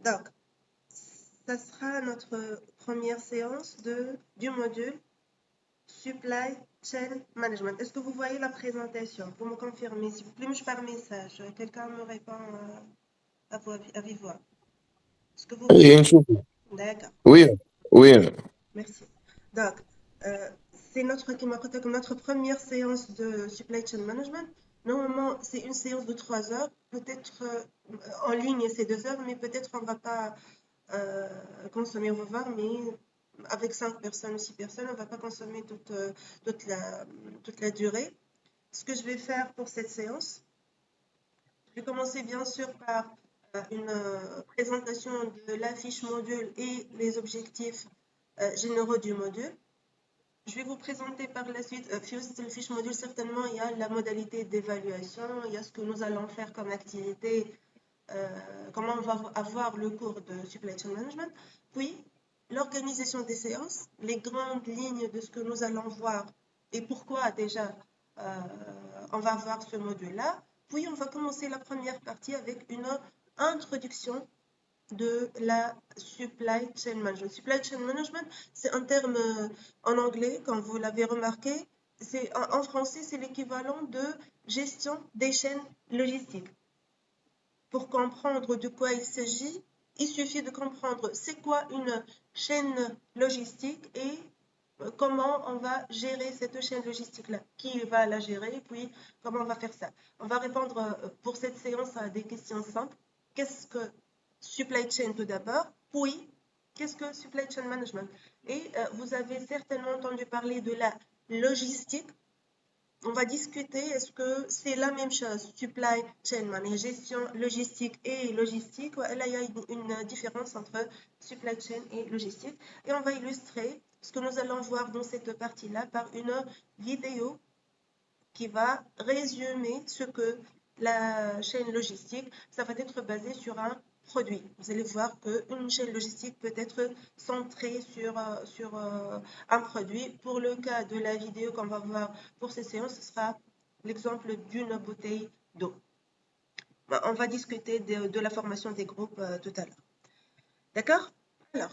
Donc, ça sera notre première séance du module Supply Chain Management. Est-ce que vous voyez la présentation? Pour me confirmer, s'il vous plaît, par message. Quelqu'un me répond à vive voix. Est-ce que vous voyez? نشوف. D'accord, Oui, oui. merci. Donc, c'est notre première séance de Supply Chain Management. Normalement, c'est une séance de 3 heures. Peut-être en ligne, c'est 2 heures, mais peut-être on ne va pas consommer, on va voir, mais avec 5 personnes ou 6 personnes, on ne va pas consommer toute toute la durée. Ce que je vais faire pour cette séance, je vais commencer bien sûr par une présentation de la fiche module et les objectifs généraux du module. Je vais vous présenter par la suite, le fiche module, certainement, il y a la modalité d'évaluation, il y a ce que nous allons faire comme activité, comment on va avoir le cours de Supply Chain Management, puis l'organisation des séances, les grandes lignes de ce que nous allons voir et pourquoi déjà on va voir ce module-là, puis on va commencer la première partie avec une introduction de la supply chain management. Supply chain management, c'est un terme en anglais, comme vous l'avez remarqué. En français, c'est l'équivalent de gestion des chaînes logistiques. Pour comprendre de quoi il s'agit, il suffit de comprendre c'est quoi une chaîne logistique et comment on va gérer cette chaîne logistique-là, qui va la gérer, puis comment on va faire ça. On va répondre pour cette séance à des questions simples. Qu'est-ce que supply chain tout d'abord? Puis, qu'est-ce que supply chain management? Et vous avez certainement entendu parler de la logistique. On va discuter, est-ce que c'est la même chose, supply chain management, gestion logistique et logistique. Là, il y a une différence entre supply chain et logistique. Et on va illustrer ce que nous allons voir dans cette partie-là par une vidéo qui va résumer ce que la chaîne logistique, ça va être basé sur un produit. Vous allez voir qu'une chaîne logistique peut être centrée sur un produit. Pour le cas de la vidéo qu'on va voir pour ces séances, ce sera l'exemple d'une bouteille d'eau. On va discuter de la formation des groupes tout à l'heure. D'accord? Alors,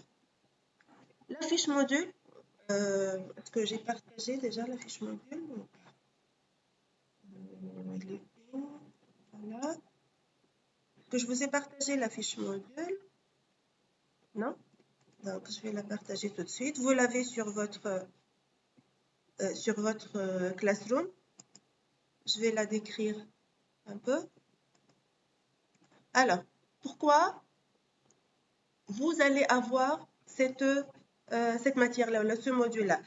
la fiche module, est-ce que j'ai partagé déjà la fiche module? Voilà. Que je vous ai partagé la fiche module. Non? Donc, je vais la partager tout de suite. Vous l'avez sur votre Classroom. Je vais la décrire un peu. Alors, pourquoi vous allez avoir cette matière-là, ce module-là?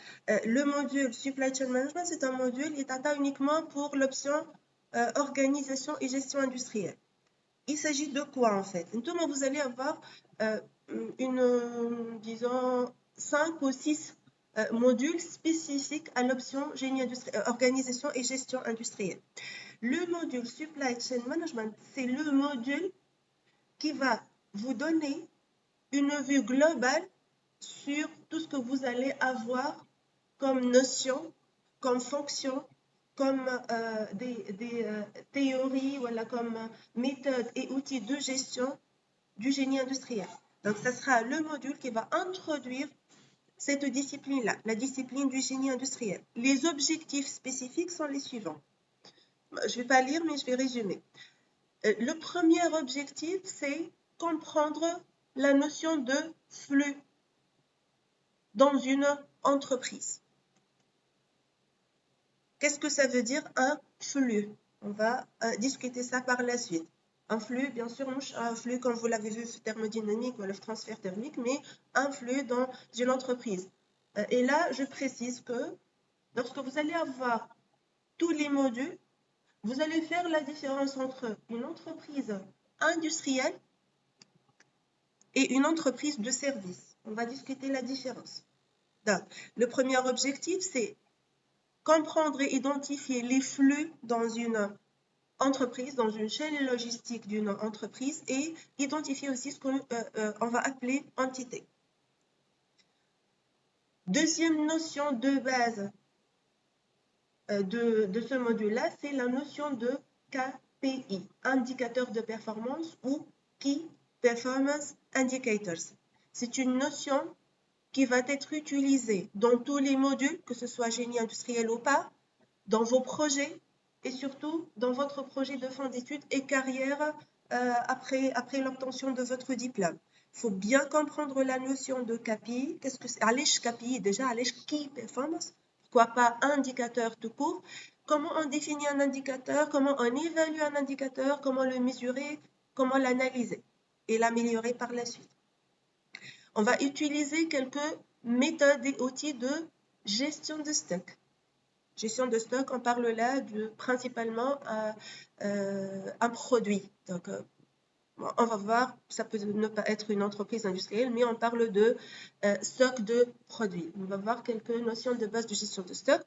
Le module Supply Chain Management, c'est un module qui est atteint uniquement pour l'option organisation et gestion industrielle. Il s'agit de quoi en fait? Donc, vous allez avoir disons, 5 ou 6 modules spécifiques à l'option organisation et gestion industrielle. Le module Supply Chain Management, c'est le module qui va vous donner une vue globale sur tout ce que vous allez avoir comme notion, comme fonction, comme des théories, voilà, comme méthodes et outils de gestion du génie industriel. Donc, ce sera le module qui va introduire cette discipline-là, la discipline du génie industriel. Les objectifs spécifiques sont les suivants. Je ne vais pas lire, mais je vais résumer. Le premier objectif, c'est comprendre la notion de flux dans une entreprise. Qu'est-ce que ça veut dire un flux? On va discuter ça par la suite. Un flux, bien sûr, un flux, comme vous l'avez vu, thermodynamique ou le transfert thermique, mais un flux dans une entreprise. Et là, je précise que lorsque vous allez avoir tous les modules, vous allez faire la différence entre une entreprise industrielle et une entreprise de service. On va discuter la différence. Donc, le premier objectif, c'est comprendre et identifier les flux dans une entreprise, dans une chaîne logistique d'une entreprise et identifier aussi ce qu'on va appeler entité. Deuxième notion de base de ce module-là, c'est la notion de KPI, indicateur de performance ou Key Performance Indicators. C'est une notion qui va être utilisée dans tous les modules, que ce soit génie industriel ou pas, dans vos projets et surtout dans votre projet de fin d'études et carrière après l'obtention de votre diplôme. Il faut bien comprendre la notion de KPI. Qu'est-ce que c'est? Allez, KPI déjà, allez, Key Performance. Pourquoi pas indicateur tout court? Comment on définit un indicateur? Comment on évalue un indicateur? Comment le mesurer? Comment l'analyser et l'améliorer par la suite? On va utiliser quelques méthodes et outils de gestion de stock. Gestion de stock, on parle là principalement un produit. Donc, on va voir, ça peut ne pas être une entreprise industrielle, mais on parle de stock de produits. On va voir quelques notions de base de gestion de stock.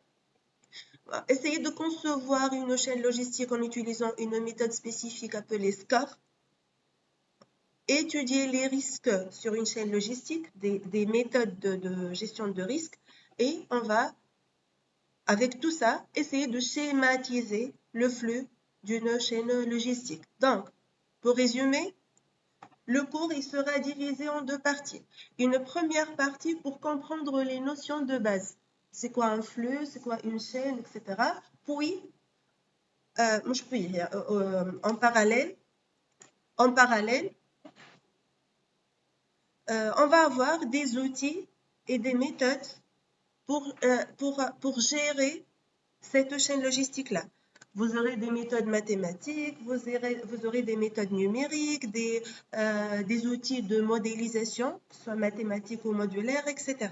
Essayez de concevoir une chaîne logistique en utilisant une méthode spécifique appelée SCOR. Étudier les risques sur une chaîne logistique, des méthodes de gestion de risque, et on va, avec tout ça, essayer de schématiser le flux d'une chaîne logistique. Donc, pour résumer, le cours il sera divisé en deux parties. Une première partie pour comprendre les notions de base. C'est quoi un flux, c'est quoi une chaîne, etc. Puis, en parallèle, on va avoir des outils et des méthodes pour gérer cette chaîne logistique-là. Vous aurez des méthodes mathématiques, vous aurez des méthodes numériques, des outils de modélisation, soit mathématiques ou modulaires, etc.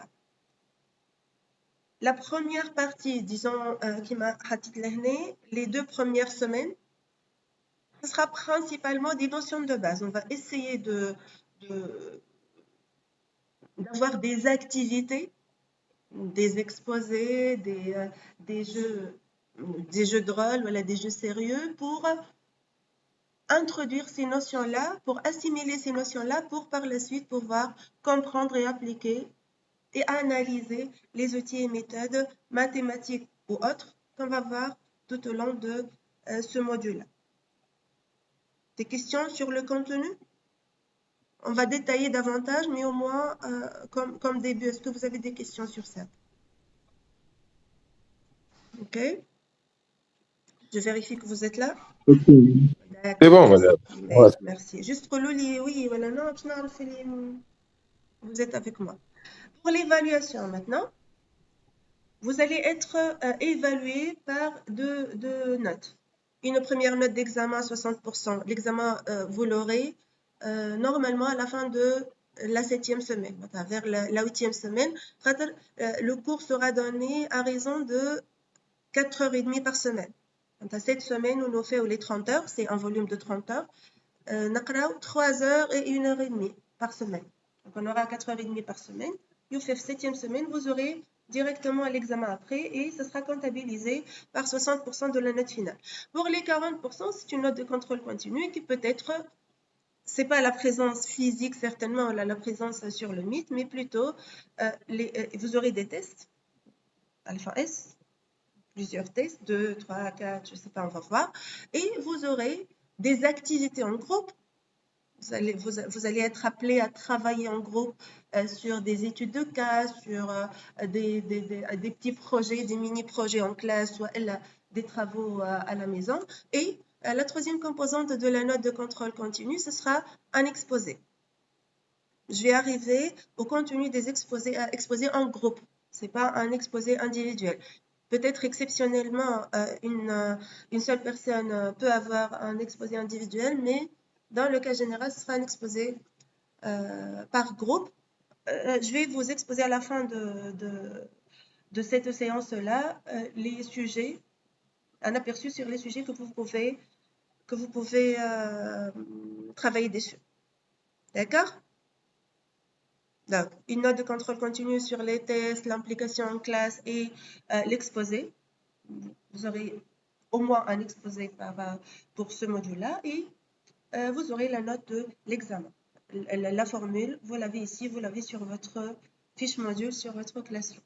La première partie, disons, les 2 premières semaines, ce sera principalement des notions de base. On va essayer d'avoir des activités, des exposés, des jeux de rôle, voilà, des jeux sérieux pour introduire ces notions-là, pour assimiler ces notions-là, pour par la suite pouvoir comprendre et appliquer et analyser les outils et méthodes mathématiques ou autres qu'on va voir tout au long de ce module-là. Des questions sur le contenu? On va détailler davantage, mais au moins, comme début, est-ce que vous avez des questions sur ça? Ok. Je vérifie que vous êtes là. Ok. C'est bon, madame. Ouais. Merci. Juste قولوا oui, voilà, non, je n'arrive pas. Vous êtes avec moi. Pour l'évaluation maintenant, vous allez être évalué par deux notes. Une première note d'examen, 60%. L'examen, vous l'aurez normalement à la fin de la 7e semaine, vers la 8e semaine. Le cours sera donné à raison de 4h30 par semaine. Cette semaine, on nous fait les 30 heures, c'est un volume de 30 heures. نقراو 3 heures et 1h30 par semaine. Donc on aura 4h30 par semaine. Vous faites 7e semaine, vous aurez directement l'examen après et ce sera comptabilisé par 60% de la note finale. Pour les 40%, c'est une note de contrôle continu qui peut être, c'est pas la présence physique certainement, la présence sur le mythe, mais plutôt vous aurez des tests, alpha S, plusieurs tests, 2, 3, 4, je ne sais pas, on va voir, et vous aurez des activités en groupe. Vous allez être appelé à travailler en groupe sur des études de cas, sur des petits projets, des mini-projets en classe, soit des travaux à la maison. Et la troisième composante de la note de contrôle continu, ce sera un exposé. Je vais arriver au contenu des exposés à exposer en groupe. Ce n'est pas un exposé individuel. Peut-être exceptionnellement, une seule personne peut avoir un exposé individuel, mais dans le cas général, ce sera un exposé par groupe. Je vais vous exposer à la fin de cette séance-là les sujets, un aperçu sur les sujets que vous pouvez travailler dessus. D'accord? Donc, une note de contrôle continu sur les tests, l'implication en classe et l'exposé. Vous aurez au moins un exposé pour ce module-là et vous aurez la note de l'examen. La formule, vous l'avez ici, vous l'avez sur votre fiche module, sur votre classroom.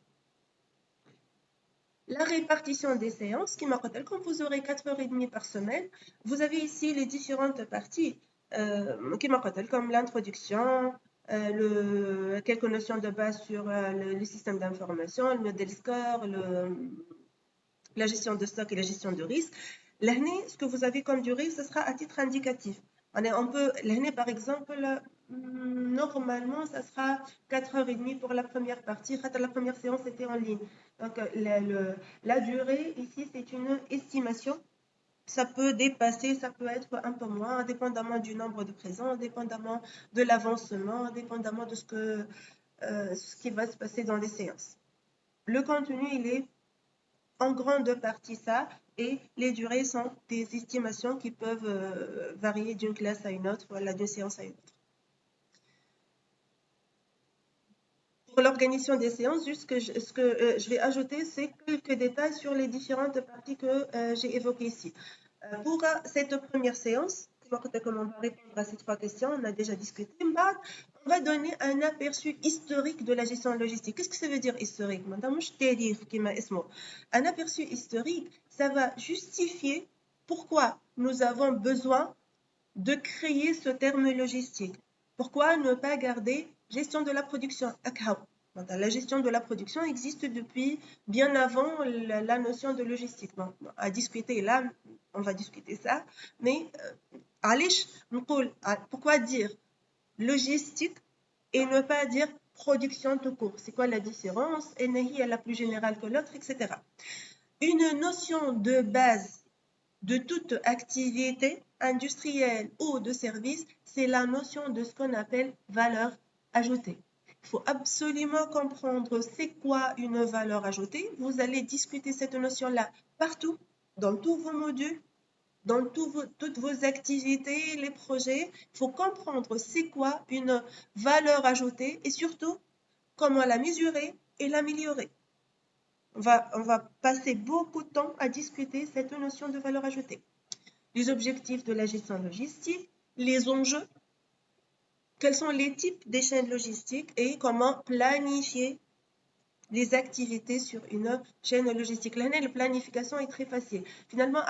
La répartition des séances, qui m'appelle, comme vous aurez 4h30 par semaine, vous avez ici les différentes parties. comme l'introduction, quelques notions de base sur le système d'information, le modèle score, la gestion de stock et la gestion de risque. L'année, ce que vous avez comme durée, ce sera à titre indicatif. On peut, l'année, par exemple, normalement, ça sera 4h30 pour la première partie. La première séance était en ligne. Donc, la durée, ici, c'est une estimation. Ça peut dépasser, ça peut être un peu moins, dépendamment du nombre de présents, dépendamment de l'avancement, dépendamment de ce qui va se passer dans les séances. Le contenu, il est en grande partie ça, et les durées sont des estimations qui peuvent varier d'une classe à une autre, voilà, d'une séance à une autre. Pour l'organisation des séances, juste ce que je vais ajouter, c'est quelques détails sur les différentes parties que j'ai évoquées ici. Pour cette première séance, comment on va répondre à ces 3 questions, on a déjà discuté. On va donner un aperçu historique de la gestion logistique. Qu'est-ce que ça veut dire historique? Un aperçu historique, ça va justifier pourquoi nous avons besoin de créer ce terme logistique. Pourquoi ne pas garder gestion de la production? La gestion de la production existe depuis bien avant la notion de logistique. Bon, à discuter là, on va discuter ça, mais pourquoi dire logistique et ne pas dire production tout court? C'est quoi la différence? Est la plus générale que l'autre, etc. Une notion de base de toute activité industrielle ou de service, c'est la notion de ce qu'on appelle valeur ajoutée. Il faut absolument comprendre c'est quoi une valeur ajoutée. Vous allez discuter cette notion-là partout, dans tous vos modules, dans toutes vos activités, les projets. Il faut comprendre c'est quoi une valeur ajoutée et surtout comment la mesurer et l'améliorer. On va passer beaucoup de temps à discuter cette notion de valeur ajoutée. Les objectifs de la gestion logistique, les enjeux, quels sont les types des chaînes logistiques et comment planifier les activités sur une chaîne logistique. Là, la planification est très facile. Finalement,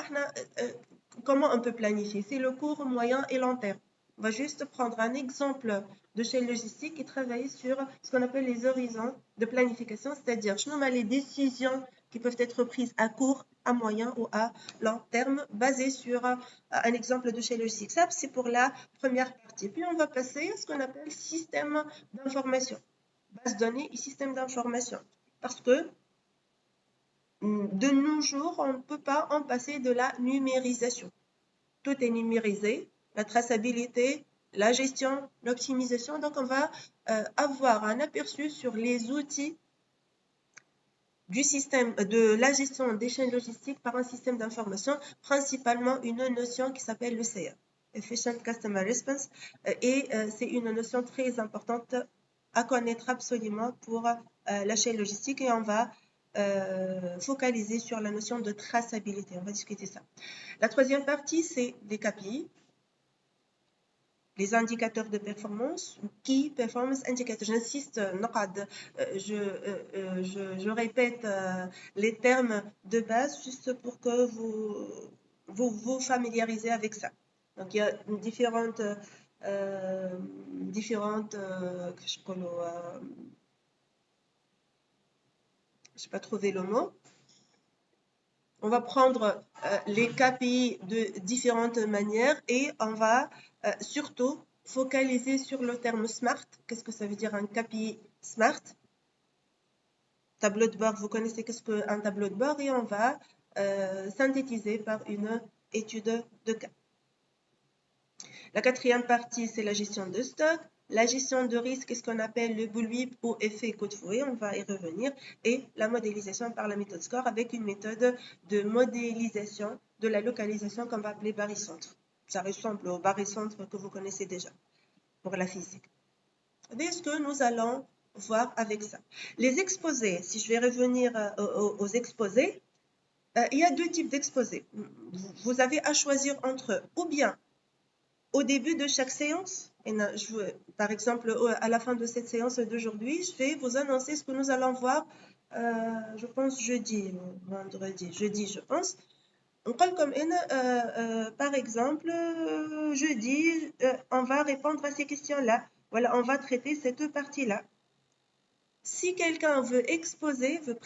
comment on peut planifier? C'est le court, moyen et long terme. On va juste prendre un exemple de chaîne logistique et travailler sur ce qu'on appelle les horizons de planification, c'est-à-dire les décisions qui peuvent être prises à court, à moyen ou à long terme, basées sur un exemple de chaîne logistique. Ça, c'est pour la première partie. Puis, on va passer à ce qu'on appelle système d'information. Base données et système d'information. Parce que de nos jours, on ne peut pas en passer de la numérisation. Tout est numérisé, la traçabilité, la gestion, l'optimisation. Donc, on va avoir un aperçu sur les outils du système de la gestion des chaînes logistiques par un système d'information, principalement une notion qui s'appelle le CR, Efficient Customer Response, et c'est une notion très importante à connaître absolument pour la chaîne logistique, et on va focaliser sur la notion de traçabilité. On va discuter ça. La troisième partie, c'est les KPI, les indicateurs de performance, Key Performance Indicators. J'insiste, je répète les termes de base juste pour que vous familiarisez avec ça. Donc, il y a différentes je n'ai pas trouvé le mot. On va prendre les KPI de différentes manières et on va surtout focaliser sur le terme SMART. Qu'est-ce que ça veut dire un KPI SMART? Tableau de bord, vous connaissez qu'est-ce qu'un tableau de bord, et on va synthétiser par une étude de cas. La quatrième partie, c'est la gestion de stock. La gestion de risque, qu'est-ce qu'on appelle le bullwhip ou effet coup de fouet, on va y revenir. Et la modélisation par la méthode SCORE avec une méthode de modélisation de la localisation qu'on va appeler barycentre. Ça ressemble au barycentre que vous connaissez déjà pour la physique. Est-ce que nous allons voir avec ça? Les exposés, si je vais revenir aux exposés, il y a 2 types d'exposés. Vous avez à choisir entre eux, ou bien au début de chaque séance, par exemple, à la fin de cette séance d'aujourd'hui, je vais vous annoncer ce que nous allons voir, je pense jeudi, vendredi, jeudi, je pense. comme par exemple, jeudi, on va répondre à ces questions-là. Voilà, on va traiter cette partie-là. Si quelqu'un veut exposer, veut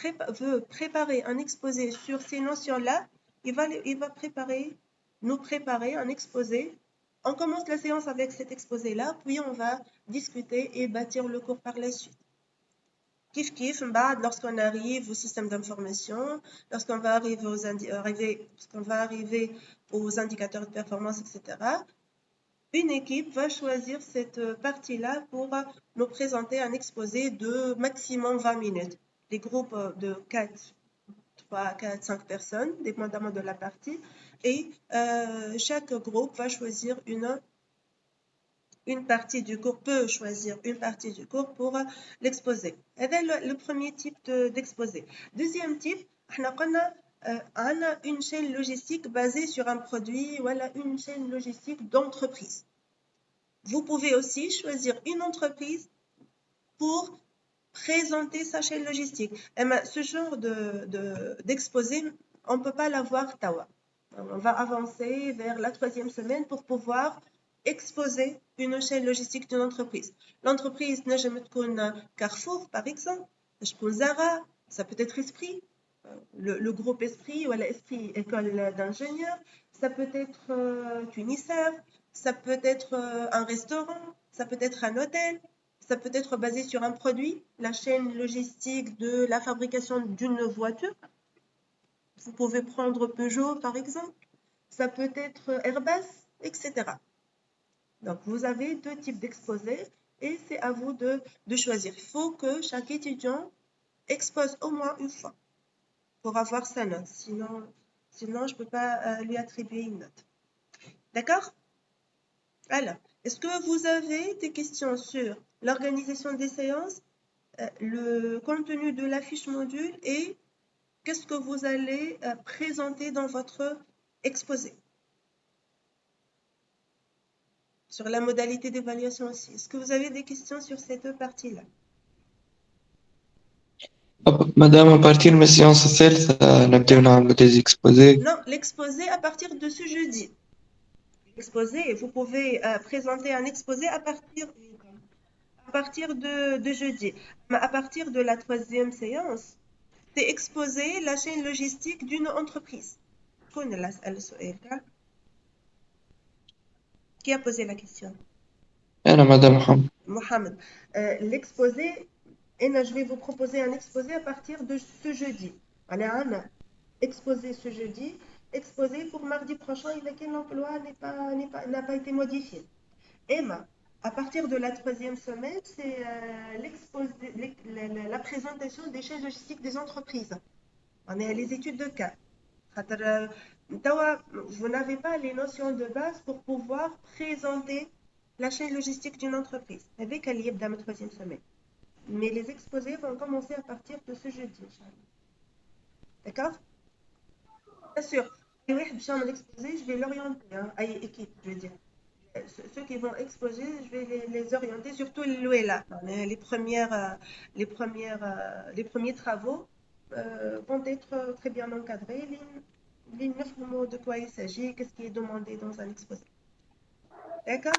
préparer un exposé sur ces notions-là, il va nous préparer un exposé. On commence la séance avec cet exposé-là, puis on va discuter et bâtir le cours par la suite. Kif kif, lorsqu'on arrive au système d'information, lorsqu'on va arriver aux indicateurs de performance, etc., une équipe va choisir cette partie-là pour nous présenter un exposé de maximum 20 minutes. Les groupes de 3, 4, 5 personnes, dépendamment de la partie, et chaque groupe va choisir une partie du cours, peut choisir une partie du cours pour l'exposer. C'est le premier type d'exposé. Deuxième type, on a une chaîne logistique basée sur un produit, voilà, une chaîne logistique d'entreprise. Vous pouvez aussi choisir une entreprise pour présenter sa chaîne logistique. Ce genre d'exposé, on ne peut pas l'avoir tawa. On va avancer vers la 3e semaine pour pouvoir exposer une chaîne logistique d'une entreprise. L'entreprise نجم تكون Carrefour par exemple, Zara, ça peut être Esprit, le groupe Esprit ou l'Esprit école d'ingénieurs, ça peut être Tunisair, ça peut être un restaurant, ça peut être un hôtel, ça peut être basé sur un produit, la chaîne logistique de la fabrication d'une voiture. Vous pouvez prendre Peugeot par exemple, ça peut être Airbus, etc. Donc vous avez 2 types d'exposés et c'est à vous de choisir. Il faut que chaque étudiant expose au moins une fois pour avoir sa note. Sinon je ne peux pas lui attribuer une note. D'accord? Alors, est-ce que vous avez des questions sur l'organisation des séances, le contenu de la fiche module et qu'est-ce que vous allez présenter dans votre exposé? Sur la modalité d'évaluation aussi. Est-ce que vous avez des questions sur ces 2 parties-là? Madame, à partir de la séance الثالثة نبدأ نعمل des exposés. Non, l'exposé à partir de ce jeudi. L'exposé, vous pouvez présenter un exposé à partir de jeudi. Mais à partir de la 3e séance, c'est exposer la chaîne logistique d'une entreprise. Qui a posé la question? Madame Mohamed. Mohamed. L'exposé, et je vais vous proposer un exposé à partir de ce jeudi. Allez, exposé ce jeudi, exposé pour mardi prochain, et lequel l'emploi n'a pas été modifié. Emma, à partir de la 3e semaine, c'est la présentation des chaînes logistiques des entreprises. On est à les études de cas. Vous n'avez pas les notions de base pour pouvoir présenter la chaîne logistique d'une entreprise. Avec Aliyeb dans la 3e semaine. Mais les exposés vont commencer à partir de ce jeudi. D'accord? Bien sûr. Je vais l'orienter à équipe, je veux dire. Ceux qui vont exposer, je vais les orienter, surtout là. Les premiers travaux vont être très bien encadrés. Les 9 mots de quoi il s'agit, qu'est-ce qui est demandé dans un exposé. D'accord?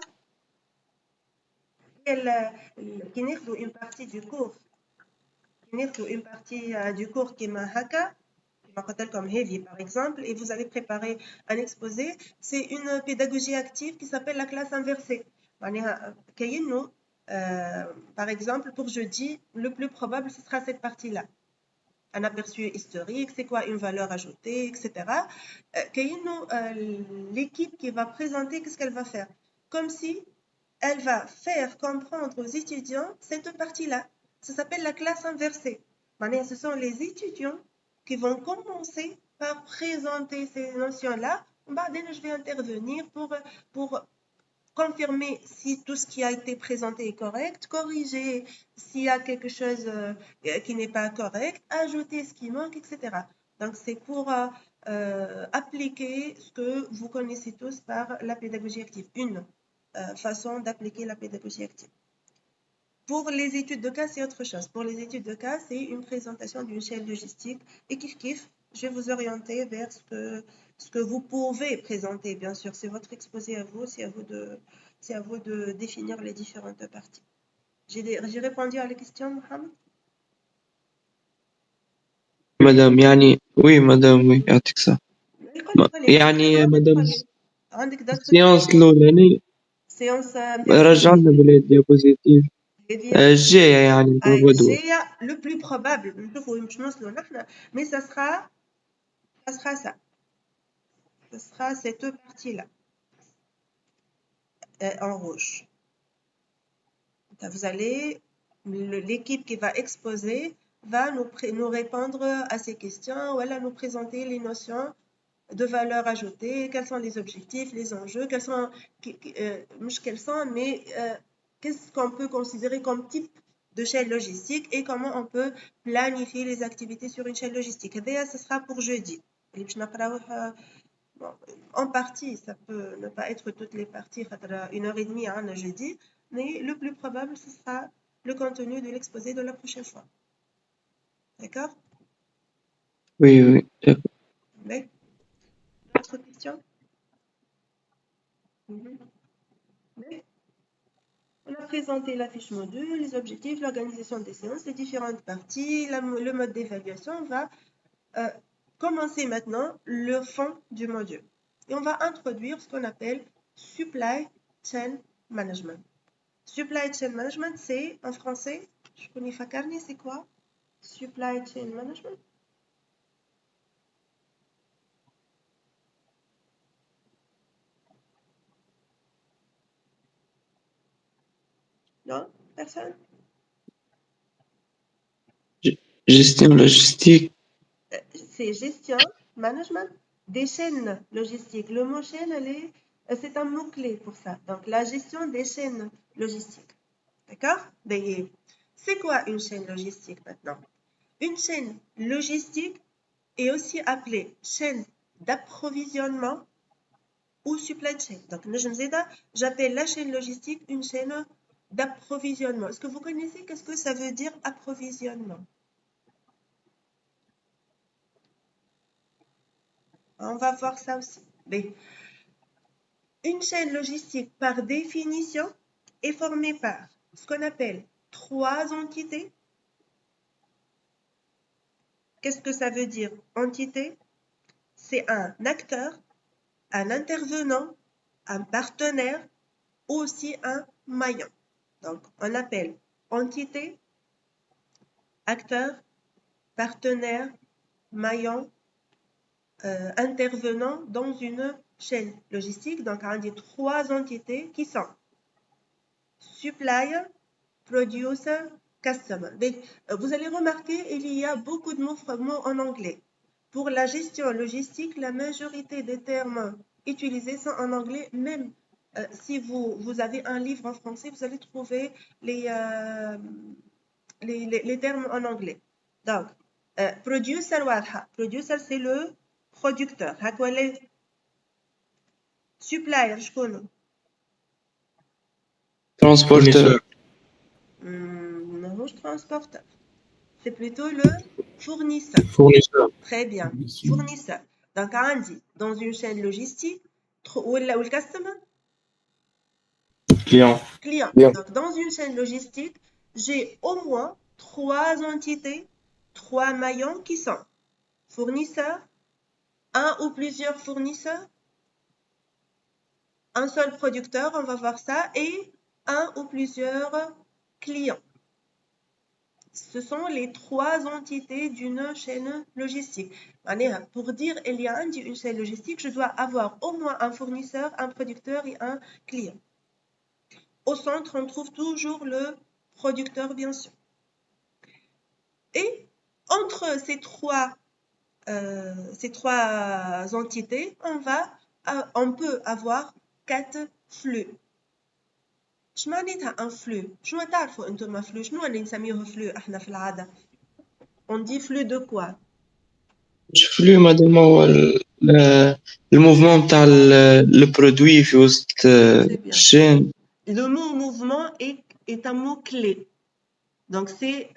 Qui ناخذوا une partie du cours qui est haka, comme Heavy par exemple, et vous allez préparer un exposé. C'est une pédagogie active qui s'appelle la classe inversée. Par exemple, pour jeudi, le plus probable, ce sera cette partie-là. Un aperçu historique, c'est quoi une valeur ajoutée, etc. L'équipe qui va présenter, qu'est-ce qu'elle va faire? Comme si elle va faire comprendre aux étudiants cette partie-là. Ça s'appelle la classe inversée. Ce sont les étudiants qui vont commencer par présenter ces notions-là. Je vais intervenir pour confirmer si tout ce qui a été présenté est correct, corriger s'il y a quelque chose qui n'est pas correct, ajouter ce qui manque, etc. Donc, c'est pour appliquer ce que vous connaissez tous par la pédagogie active. Une façon d'appliquer la pédagogie active. Pour les études de cas, c'est autre chose. Pour les études de cas, c'est une présentation d'une chaîne logistique. Et kiff, je vais vous orienter vers Ce que vous pouvez présenter, bien sûr, c'est votre exposé à vous, c'est à vous de définir les différentes parties. J'ai répondu à la question, Mohamed? مدام يعني وي مدام وي يعطيك الصحة. يعني مدام عندك d'autres السيونس questions؟ الأولانية séance رجعنا بالديابوزيتيف الجاية يعني غدوة. الجاية le plus probable نشوفوا باش نوصلوا نحن mais ça sera ça. Ce sera ces deux parties-là en rouge. Vous allez, l'équipe qui va exposer va nous répondre à ces questions ou elle va nous présenter les notions de valeur ajoutée, quels sont les objectifs, les enjeux, quels sont, mais qu'est-ce qu'on peut considérer comme type de chaîne logistique et comment on peut planifier les activités sur une chaîne logistique. Et bien, ce sera pour jeudi. Bon, en partie, ça peut ne pas être toutes les parties, 1h30 hein, jeudi, mais le plus probable, ce sera le contenu de l'exposé de la prochaine fois. D'accord? Oui, oui. Mais, d'autres questions? Mais, on a présenté la fiche module, les objectifs, l'organisation des séances, les différentes parties, le mode d'évaluation. On va commencer maintenant le fond du module. Et on va introduire ce qu'on appelle Supply Chain Management. Supply Chain Management, c'est en français, je connais Fakarni, c'est quoi? Supply Chain Management? Non? Personne? Gestion logistique. C'est gestion, management des chaînes logistiques. Le mot chaîne, c'est un mot-clé pour ça. Donc, la gestion des chaînes logistiques. D'accord? C'est quoi une chaîne logistique maintenant? Une chaîne logistique est aussi appelée chaîne d'approvisionnement ou supply chain. Donc, j'appelle la chaîne logistique une chaîne d'approvisionnement. Est-ce que vous connaissez qu'est-ce que ça veut dire approvisionnement? On va voir ça aussi. Mais une chaîne logistique, par définition, est formée par ce qu'on appelle 3 entités. Qu'est-ce que ça veut dire, entité? C'est un acteur, un intervenant, un partenaire, ou aussi un maillon. Donc, on appelle entité, acteur, partenaire, maillon, intervenant dans une chaîne logistique. Donc, on dit 3 entités qui sont supplier, producer, customer. Vous allez remarquer, il y a beaucoup de mots en anglais. Pour la gestion logistique, la majorité des termes utilisés sont en anglais. Même si vous avez un livre en français, vous allez trouver les termes en anglais. Donc, producer, producer c'est le producteur. Supplier, je connais. Transporteur. Non, transporteur. C'est plutôt le fournisseur. Fournisseur. Très bien. Fournisseur. Donc, on dit, dans une chaîne logistique, ou le customer? Client. Client. Donc, dans une chaîne logistique, j'ai au moins 3 entités, 3 maillons qui sont fournisseurs, un ou plusieurs fournisseurs, un seul producteur, on va voir ça, et un ou plusieurs clients. Ce sont les 3 entités d'une chaîne logistique. Pour dire il y a une chaîne logistique, je dois avoir au moins un fournisseur, un producteur et un client. Au centre, on trouve toujours le producteur, bien sûr. Et entre ces trois entités, on peut avoir 4 flux. شو معناتها un flux؟ شنو تعرفوا انتم flux؟ شنو اللي نسميه flux احنا في العادة؟ On dit flux de quoi? flux مادام هو الموفمون تاع البرودوي في وسط الشين. Le mot mouvement est un mot clé. Donc c'est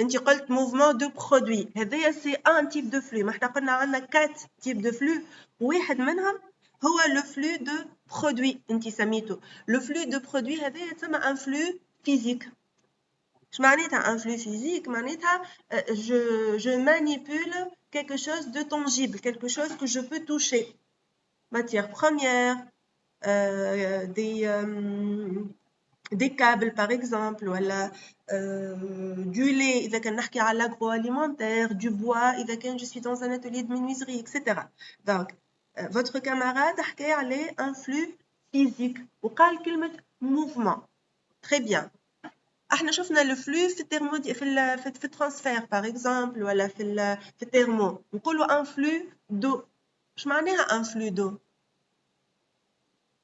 انت قلت mouvement de produit هذايا سي ان تيب دو فلو. ما احنا قلنا عندنا 4 تيب دو فلو، واحد منهم هو لو فلو دو برودوي. انت سميته لو فلو دو برودوي، هذايا يتسمى ان فلو فيزيك. اش معناتها ان فلو فيزيك؟ معناتها je manipule quelque chose de tangible, quelque chose que je peux toucher, matière première, des câbles par exemple, voilà, du lait إذا كان نحكي على l'agroalimentaire, du bois إذا كان je suis dans un atelier de menuiserie, etc. Donc votre camarade حكى عليه un flux physique وقال كلمة mouvement. Très bien. احنا شفنا الفلو في الترمو في الترانسفير باغ اكزومبل، ولا في الترمو نقولوا ان فلو دو. اش معناها ان فلو دو؟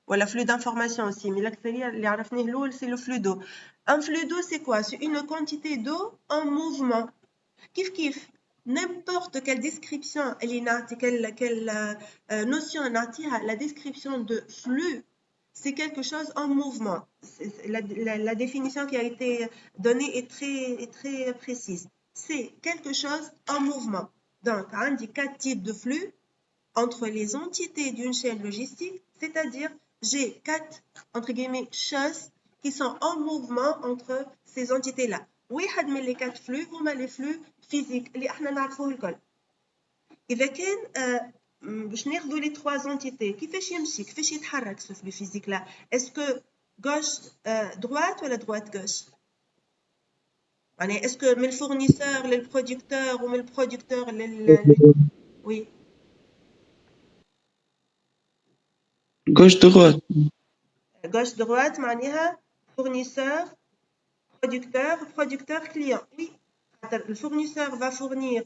ولا flux d'information aussi, mais l'accéléré اللي عرفناه الاول c'est le flux d'eau. Un flux d'eau c'est quoi? C'est une quantité d'eau en mouvement. كيف n'importe quelle description اللي نعطي quelle notion نعطيها la description de flux, c'est quelque chose en mouvement. La définition qui a été donnée est très précise. C'est quelque chose en mouvement. Donc on dit 4 types de flux entre les entités d'une chaîne logistique, c'est-à-dire j'ai 4 entre guillemets choses qui sont en mouvement entre ces entités-là. واحد من les 4 flux هما les flux physiques اللي احنا نعرفوه الكل. إذا كان باش ناخذوا les 3 entités كيفاش يمشي، كيفاش يتحرك ce flux physique là؟ Est-ce que gauche droite ولا droite gauche؟ يعني est-ce que من الفورنيسور للبرودكتور ومن البرودكتور oui. Gauche-droite. Gauche-droite معناها fournisseur, producteur, client. Oui, le fournisseur va fournir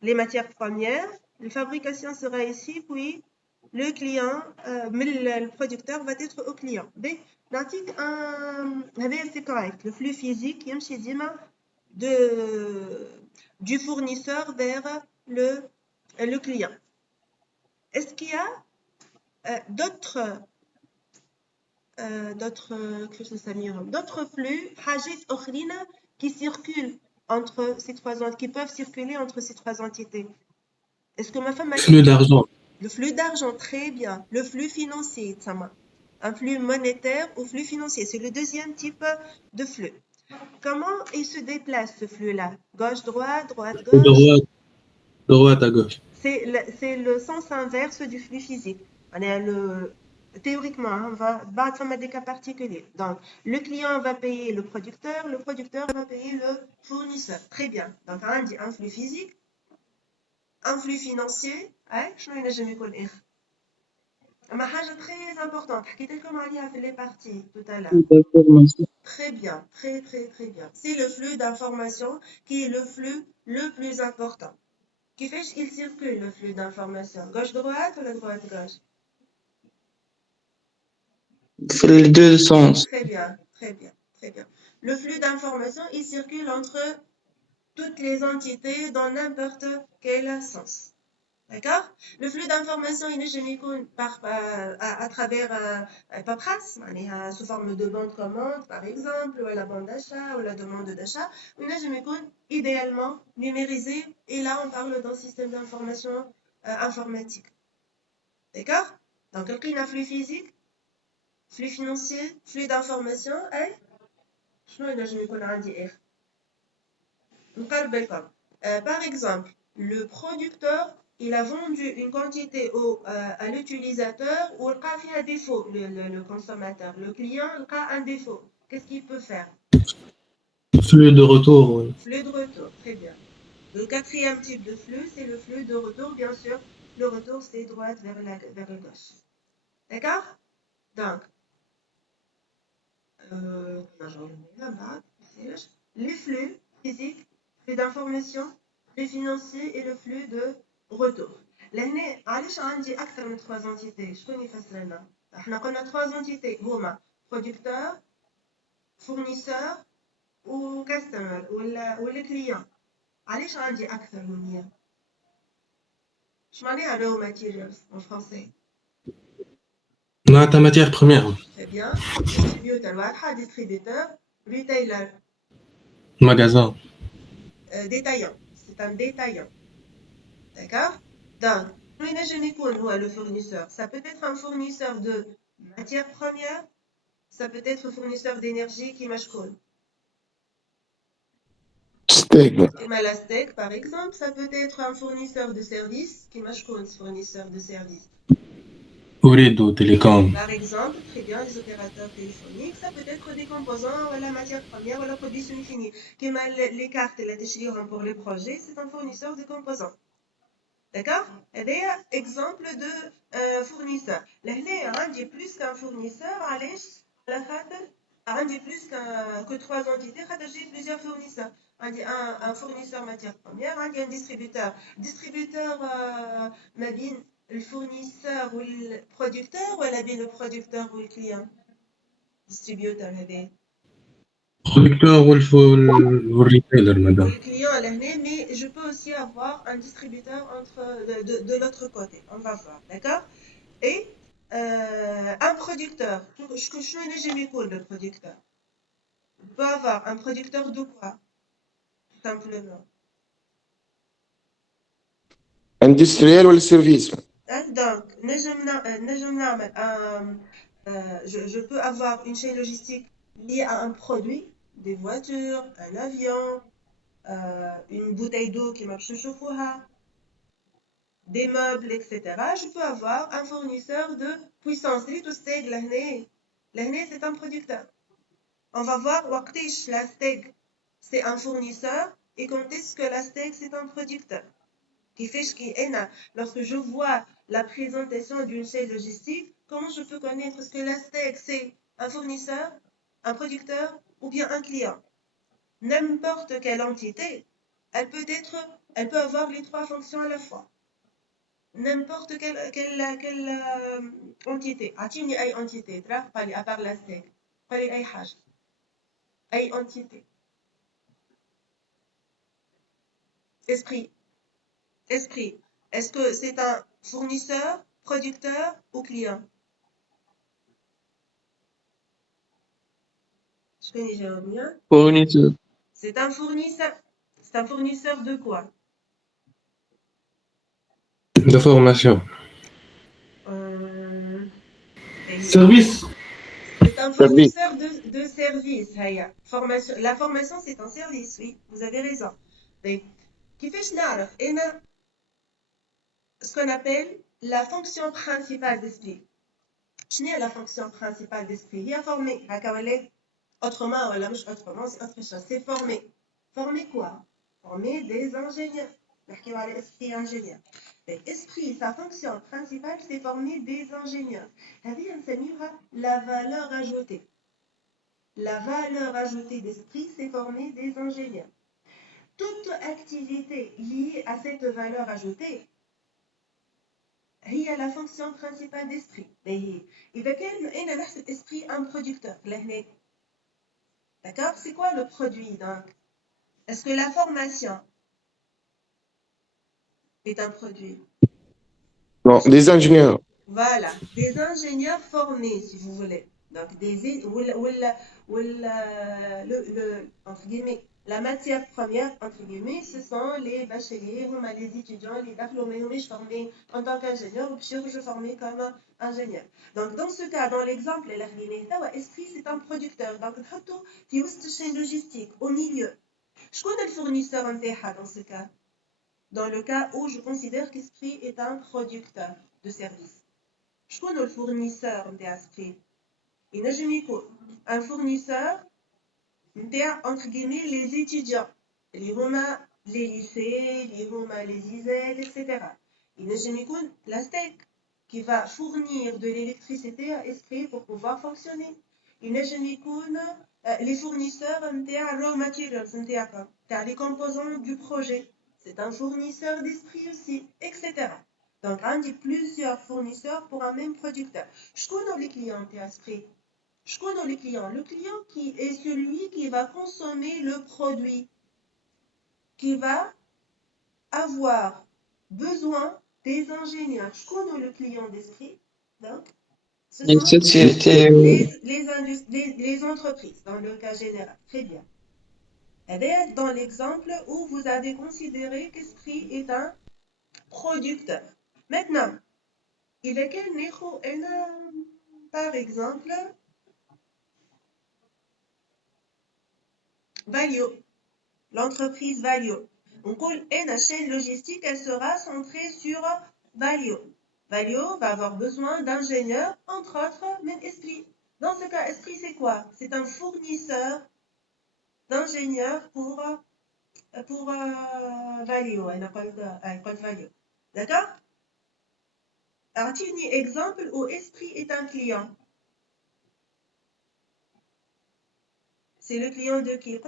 les matières premières, la fabrication sera ici, puis le client, le producteur va être au client. C'est correct. Le flux physique يمشي ديما du fournisseur vers le client. Est-ce qu'il y a d'autres flux حاجات أخرين qui circulent entre ces trois entités, qui peuvent circuler entre ces trois entités? Est-ce que ma femme a... Flux d'argent. Le flux d'argent, très bien. Le flux financier, un flux monétaire ou flux financier, c'est le deuxième type de flux. Comment il se déplace ce flux-là? Gauche-droite, droite-gauche? Droite à gauche. C'est le sens inverse du flux physique. Théoriquement, on va battre des cas particuliers. Donc, le client va payer le producteur va payer le fournisseur. Très bien. Donc, on dit un flux physique, un flux financier. Je ne sais pas comment. Mais chose très importante, je vais vous dire les parties tout à l'heure. Très bien, très bien. C'est le flux d'information qui est le flux le plus important. Qui fait qu'il circule le flux d'information? Gauche-droite ou la droite-gauche? Les deux sens. Très bien. Le flux d'information, il circule entre toutes les entités dans n'importe quel sens. D'accord? Le flux d'information, il n'est jamais à travers paperasse, sous forme de bande commande, par exemple, ou la bande d'achat, ou la demande d'achat. Il n'est jamais idéalement numérisé. Et là, on parle d'un système d'information informatique. D'accord? Donc, il y a un flux physique, flux financier, flux d'information, et par exemple, le producteur, il a vendu une quantité à l'utilisateur où il a fait un défaut, le consommateur. Le client a un défaut. Qu'est-ce qu'il peut faire? Flux de retour. Oui. Flux de retour, très bien. Le quatrième type de flux, c'est le flux de retour, bien sûr. Le retour, c'est droite vers la gauche. D'accord? Donc, les flux physiques, flux d'information, flux financier et le flux de retour. لهنا علاش عندي أكثر من 3 entités؟ شكون يفسر لنا؟ احنا قلنا 3 entités هما producteur, fournisseur و customer ولا client. علاش عندي أكثر من هي؟ اش معناها raw materials en français؟ معناتها matière première. Très bien. Distributeur واحد, distributeur, retailer. Magasin. détaillant. C'est un détaillant. D'accord? Donc, le fournisseur. Ça peut être un fournisseur de matières premières, ça peut être un fournisseur d'énergie qui marche cool. La steak, par exemple, ça peut être un fournisseur de services qui marche cool, fournisseur de services. Ooredoo Telecom. Par exemple, très bien, les opérateurs téléphoniques, ça peut être des composants, la matière première ou la production finie. Comme les cartes et la déchirure pour les projets, c'est un fournisseur de composants. D'accord? Et exemple de fournisseur. Là, j'ai plus qu'un fournisseur, j'ai plus que 3 entités, j'ai plusieurs fournisseurs. Un fournisseur matière première, un distributeur. Distributeur, le fournisseur ou le producteur, ou le producteur ou le client? Distributeur, Producteur ou le retailer, madame. le client, mais je peux aussi avoir un distributeur de l'autre côté. On va voir, d'accord? Et un producteur. Je suis jamais cool de producteur. On peut avoir un producteur de quoi? Tout simplement. Industriel ou le service? Donc, je peux avoir une chaîne logistique liée à un produit, des voitures, un avion, une bouteille d'eau qui marche chauffe, des meubles, etc. Je peux avoir un fournisseur de puissance. C'est un producteur. On va voir وقتاش la steg c'est un fournisseur et quand est-ce que la steg c'est un producteur. Lorsque je vois la présentation d'une chaîne logistique, comment je peux connaître ce que la steg c'est un fournisseur, un producteur ou bien un client? N'importe quelle entité, elle peut avoir les 3 fonctions à la fois. N'importe quelle entité. أعطيني أي entité. À part la steg. أي حاجة. أي entité. Esprit. Est-ce que c'est un fournisseur, producteur ou client? Je connais bien. Fournisseur. C'est un fournisseur. C'est un fournisseur de quoi? De formation. Service. C'est un fournisseur de services. La formation, c'est un service, oui, vous avez raison. Mais, كيفاش نعرف أنا ce qu'on appelle la fonction principale d'esprit? شنو هي la fonction principale d'esprit? هي former. Autrement, voilà, autrement, c'est autre chose. C'est former. Former quoi? Former des ingénieurs. L'esprit ingénieur. L'esprit, sa fonction principale, c'est former des ingénieurs. La valeur ajoutée. La valeur ajoutée d'esprit, c'est former des ingénieurs. Toute activité liée à cette valeur ajoutée, il y a la fonction principale d'esprit. Il va qu'un esprit un producteur. D'accord? C'est quoi le produit donc? Est-ce que la formation est un produit? Non, des ingénieurs. Voilà, des ingénieurs formés, si vous voulez. Donc, entre guillemets, la matière première, entre guillemets, ce sont les bacheliers, les étudiants, les diplômés, je formés en tant qu'ingénieur, ou je formé comme ingénieur. Donc, dans ce cas, dans l'exemple, l'esprit, c'est un producteur. Donc, il y a une chaîne logistique au milieu. Je connais le fournisseur dans ce cas. Dans le cas où je considère qu'Esprit est un producteur de service. Je connais le fournisseur d'Esprit. Il n'a jamais un fournisseur entre guillemets les étudiants. Les lycées, les ISEL, etc. Il n'a jamais la STEC qui va fournir de l'électricité à Esprit pour pouvoir fonctionner. Il n'a jamais les fournisseurs raw materials, les composants du projet. C'est un fournisseur d'esprit aussi, etc. Donc, on dit plusieurs fournisseurs pour un même producteur. Je connais les clients d'esprit. Je connais les clients. Le client qui est celui qui va consommer le produit, qui va avoir besoin des ingénieurs. Je connais le client d'esprit. Donc, ce sont les entreprises, dans le cas général. Très bien. Dans l'exemple où vous avez considéré qu'Esprit est un producteur. Maintenant, il est quel négo par exemple Valio, l'entreprise Valio. Donc, une chaîne logistique, elle sera centrée sur Valio. Valio va avoir besoin d'ingénieurs, entre autres, même Esprit. Dans ce cas, Esprit, c'est quoi? C'est un fournisseur d'ingénieurs pour Valio. Elle appelle Valio. D'accord? Alors, un exemple où Esprit est un client. C'est le client de qui?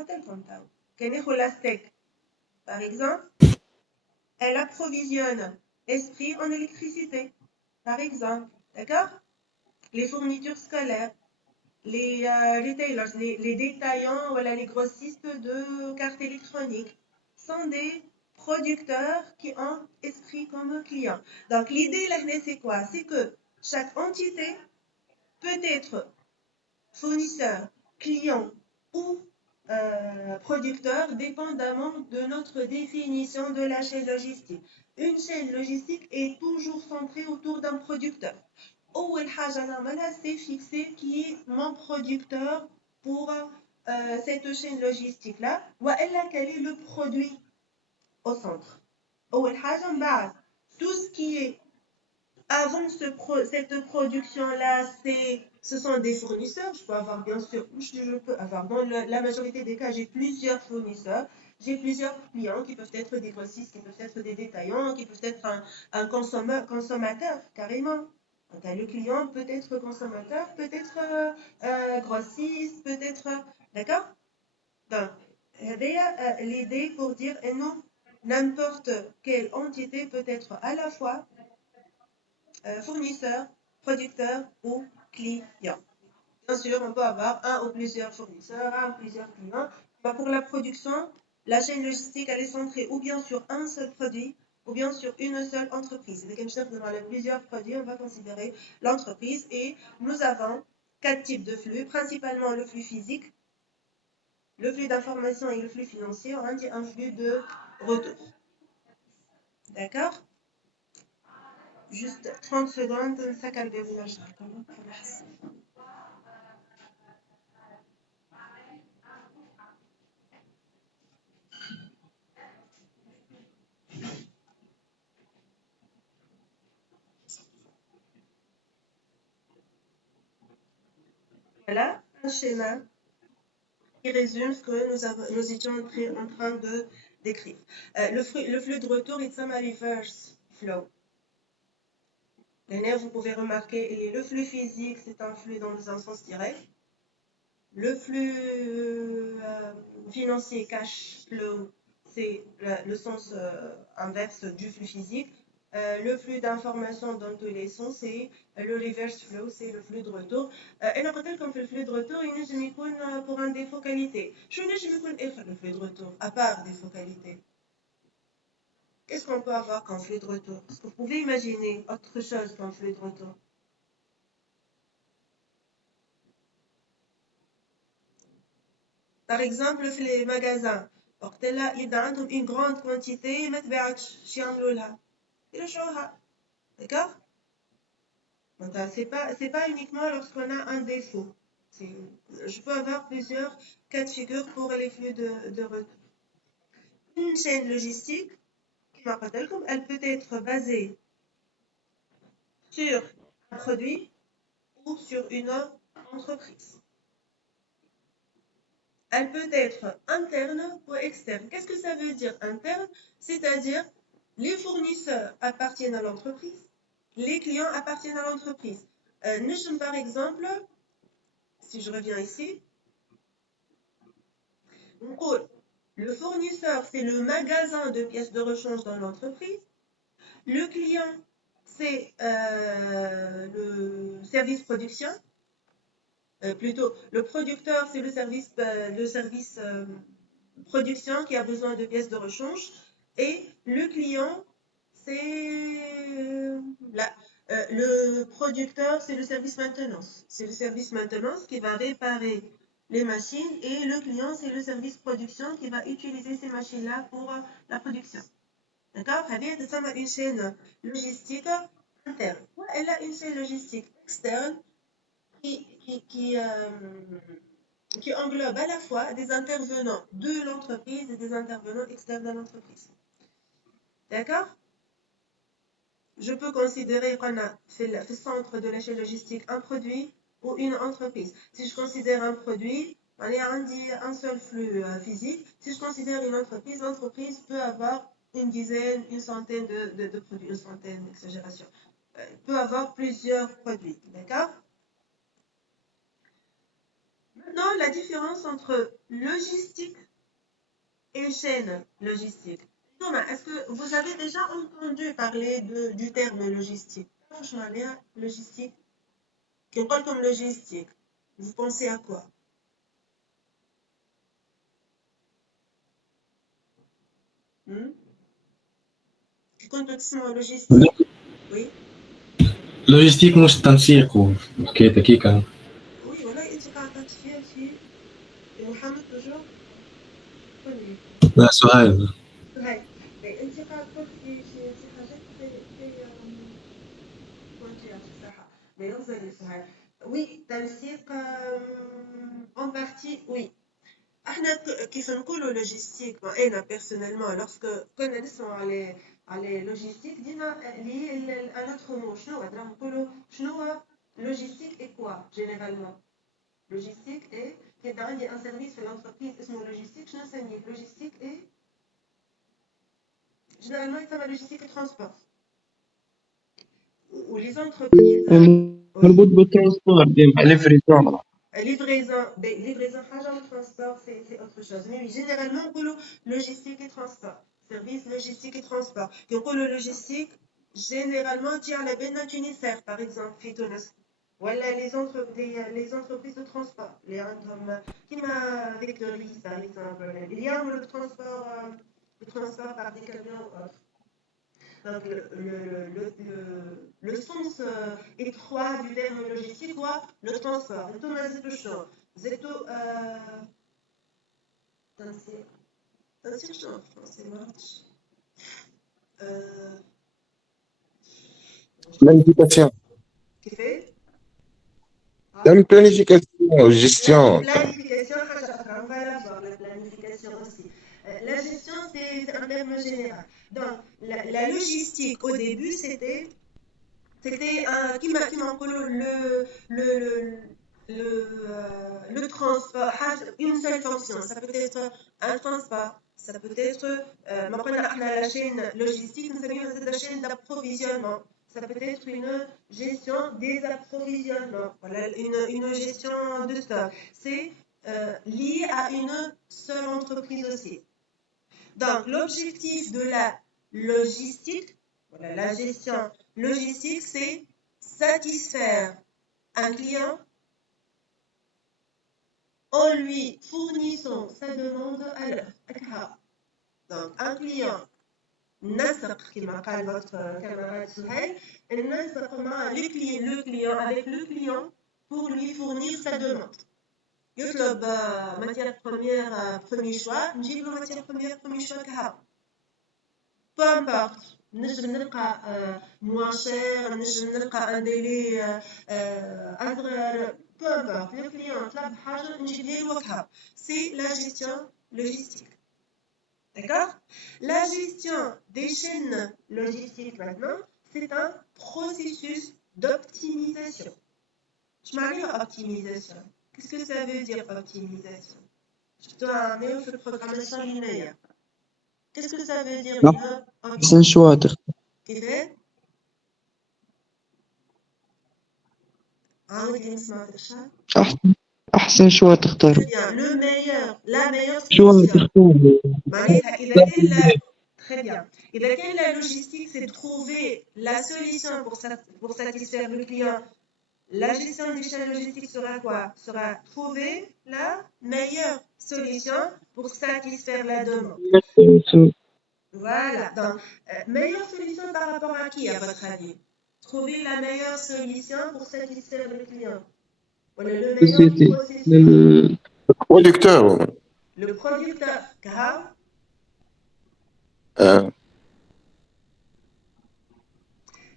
Par exemple, elle approvisionne Esprit en électricité. Par exemple, d'accord? Les fournitures scolaires, les retailers, les détaillants, voilà, les grossistes de cartes électroniques sont des producteurs qui ont Esprit comme client. Donc, l'idée là, c'est quoi? C'est que chaque entité peut être fournisseur, client ou producteur, dépendamment de notre définition de la chaîne logistique. Une chaîne logistique est toujours centrée autour d'un producteur. أول حاجة نعملها c'est fixer qui est mon producteur pour cette chaîne logistique là وإلا quel est le produit au centre. أول حاجة من بعد tout ce qui est avant cette production-là, ce sont des fournisseurs. Je peux avoir, bien sûr, je peux avoir, dans la majorité des cas, j'ai plusieurs fournisseurs, j'ai plusieurs clients qui peuvent être des grossistes, qui peuvent être des détaillants, qui peuvent être un consommateur, carrément. Donc, le client peut être consommateur, peut être grossiste, peut être. D'accord? Donc, l'idée pour dire, et non, n'importe quelle entité peut être à la fois fournisseur, producteur ou client. Bien sûr, on peut avoir un ou plusieurs fournisseurs, un ou plusieurs clients. Pour la production, la chaîne logistique, elle est centrée ou bien sur un seul produit, ou bien sur une seule entreprise. Dès qu'on a plusieurs produits, on va considérer l'entreprise et nous avons 4 types de flux, principalement le flux physique, le flux d'information et le flux financier. On dit un flux de retour. D'accord? Juste 30 secondes, ça calme bien. Voilà un schéma qui résume ce que nous étions en train de décrire. Le flux de retour est un reverse flow. Vous pouvez remarquer, le flux physique, c'est un flux dans un sens direct. Le flux financier, cash flow, c'est le sens inverse du flux physique. Le flux d'information dans tous les sens, c'est le reverse flow, c'est le flux de retour. Et comme le flux de retour, il n'est jamais pour un défaut qualité. Je n'ai jamais le flux de retour, à part défaut qualité. Qu'est-ce qu'on peut avoir comme flux de retour? Est-ce que vous pouvez imaginer autre chose qu'un flux de retour? Par exemple, les magasins. Là, il y a une grande quantité, mais d'accord? C'est pas uniquement lorsqu'on a un défaut. Je peux avoir plusieurs cas de figure pour les flux de retour. Une chaîne logistique, elle peut être basée sur un produit ou sur une entreprise. Elle peut être interne ou externe. Qu'est-ce que ça veut dire interne? C'est-à-dire les fournisseurs appartiennent à l'entreprise, les clients appartiennent à l'entreprise. Nous, par exemple, si je reviens ici, le fournisseur, c'est le magasin de pièces de rechange dans l'entreprise. Le client, c'est le service production. Plutôt, le producteur, c'est le service production qui a besoin de pièces de rechange. Et le client, c'est le producteur, c'est le service maintenance. C'est le service maintenance qui va réparer les machines et le client, c'est le service production qui va utiliser ces machines-là pour la production. D'accord? Ça a une chaîne logistique interne. Elle a une chaîne logistique externe qui englobe à la fois des intervenants de l'entreprise et des intervenants externes de l'entreprise. D'accord? Je peux considérer qu'on a fait le centre de la chaîne logistique un produit ou une entreprise. Si je considère un produit, on est un seul flux physique. Si je considère une entreprise, l'entreprise peut avoir une dizaine, une centaine de produits, une centaine d'exagération. Peut avoir plusieurs produits. D'accord? Maintenant, la différence entre logistique et chaîne logistique. Thomas, est-ce que vous avez déjà entendu parler du terme logistique? Franchement, bien, logistique. Qui parle comme logistique. Vous pensez à quoi? Qui compte اسمه logistique? Oui. لوجيستيك مش تنسيق وحكاية كيكا. Oui, والله انت قاعدة تفيا محمد toujours. لا سهيل. سهيل. انت قاعدة تقول في حاجات صحة. Mais non, c'est سهيل. Oui, تنسيق en partie, oui. احنا كيف نقولوا لوجيستيك انا بيرسونيلمون لورسك كنا نسمعوا على لوجيستيك ديما لي ان اوتر مو شنو راح نقولوا شنو هو لوجيستيك اي كوا جينيرالمون لوجيستيك اي كي عندي ان سيرفيس في لونتربريز اسمه لوجيستيك شنو نسميه لوجيستيك اي جينيرالمون يسمى لوجيستيك ترونسبور ولي زونتربريز مربوط بالترانسبور ديما ليفريزون. livraison حاجة و transport c'est autre chose. Mais généralement نقولوا logistique et transport. Service logistique et transport. كي نقولوا logistique généralement تجي على بالنا تونيسير par exemple في تونس. ولا les entreprises de transport اللي عندهم كيما Vectoris par exemple. اليوم le transport par des camions ou autre. Donc, le sens étroit du terme logistique, quoi, le transport. C'est tout تنسيق en français, Planification. كيف؟ La planification, gestion. Planification, on va la voir, la planification aussi. La gestion, c'est un terme général. Donc, la logistique, au début, c'était qui m'a le transport, une seule fonction. Ça peut être un transport, ça peut être la chaîne logistique, la chaîne d'approvisionnement. Ça peut être une gestion des approvisionnements, voilà, une gestion de stock. C'est lié à une seule entreprise aussi. Donc, l'objectif de la logistique, voilà, la gestion logistique, c'est satisfaire un client en lui fournissant sa demande à l'heure. Donc, un client, نسق كما قال votre camarade Souhail, le client avec le client pour lui fournir sa demande. يطلب matière première premier choix, نجيب له matière première premier choix كهذا. Peu importe. نجم نلقى moins cher, نجم نلقى un délai أصغر. Peu importe. Le client طلب حاجة نجيبها له وكها. C'est la gestion logistique. D'accord? La gestion des chaînes logistiques maintenant, c'est un processus d'optimisation. Je m'arrive à optimisation. Qu'est-ce que ça veut dire optimisation? Je dois amener une programmation linéaire. Qu'est-ce que ça veut dire أحسن شوا تختار. كيف؟ عاودي نسمع الشرح. أحسن شوا تختار. Le meilleur, la meilleure شوا solution. تختار. معناتها إذا كان très bien. إذا كان la logistique c'est de trouver la solution pour satisfaire le client, la gestion des chaînes logistiques sera quoi? Sera trouver la meilleure solution pour satisfaire la demande. Voilà. Donc, meilleure solution par rapport à qui, à votre avis? Trouver la meilleure solution pour satisfaire le client. Voilà, le meilleur processus. Producteur. Le producteur, car Euh,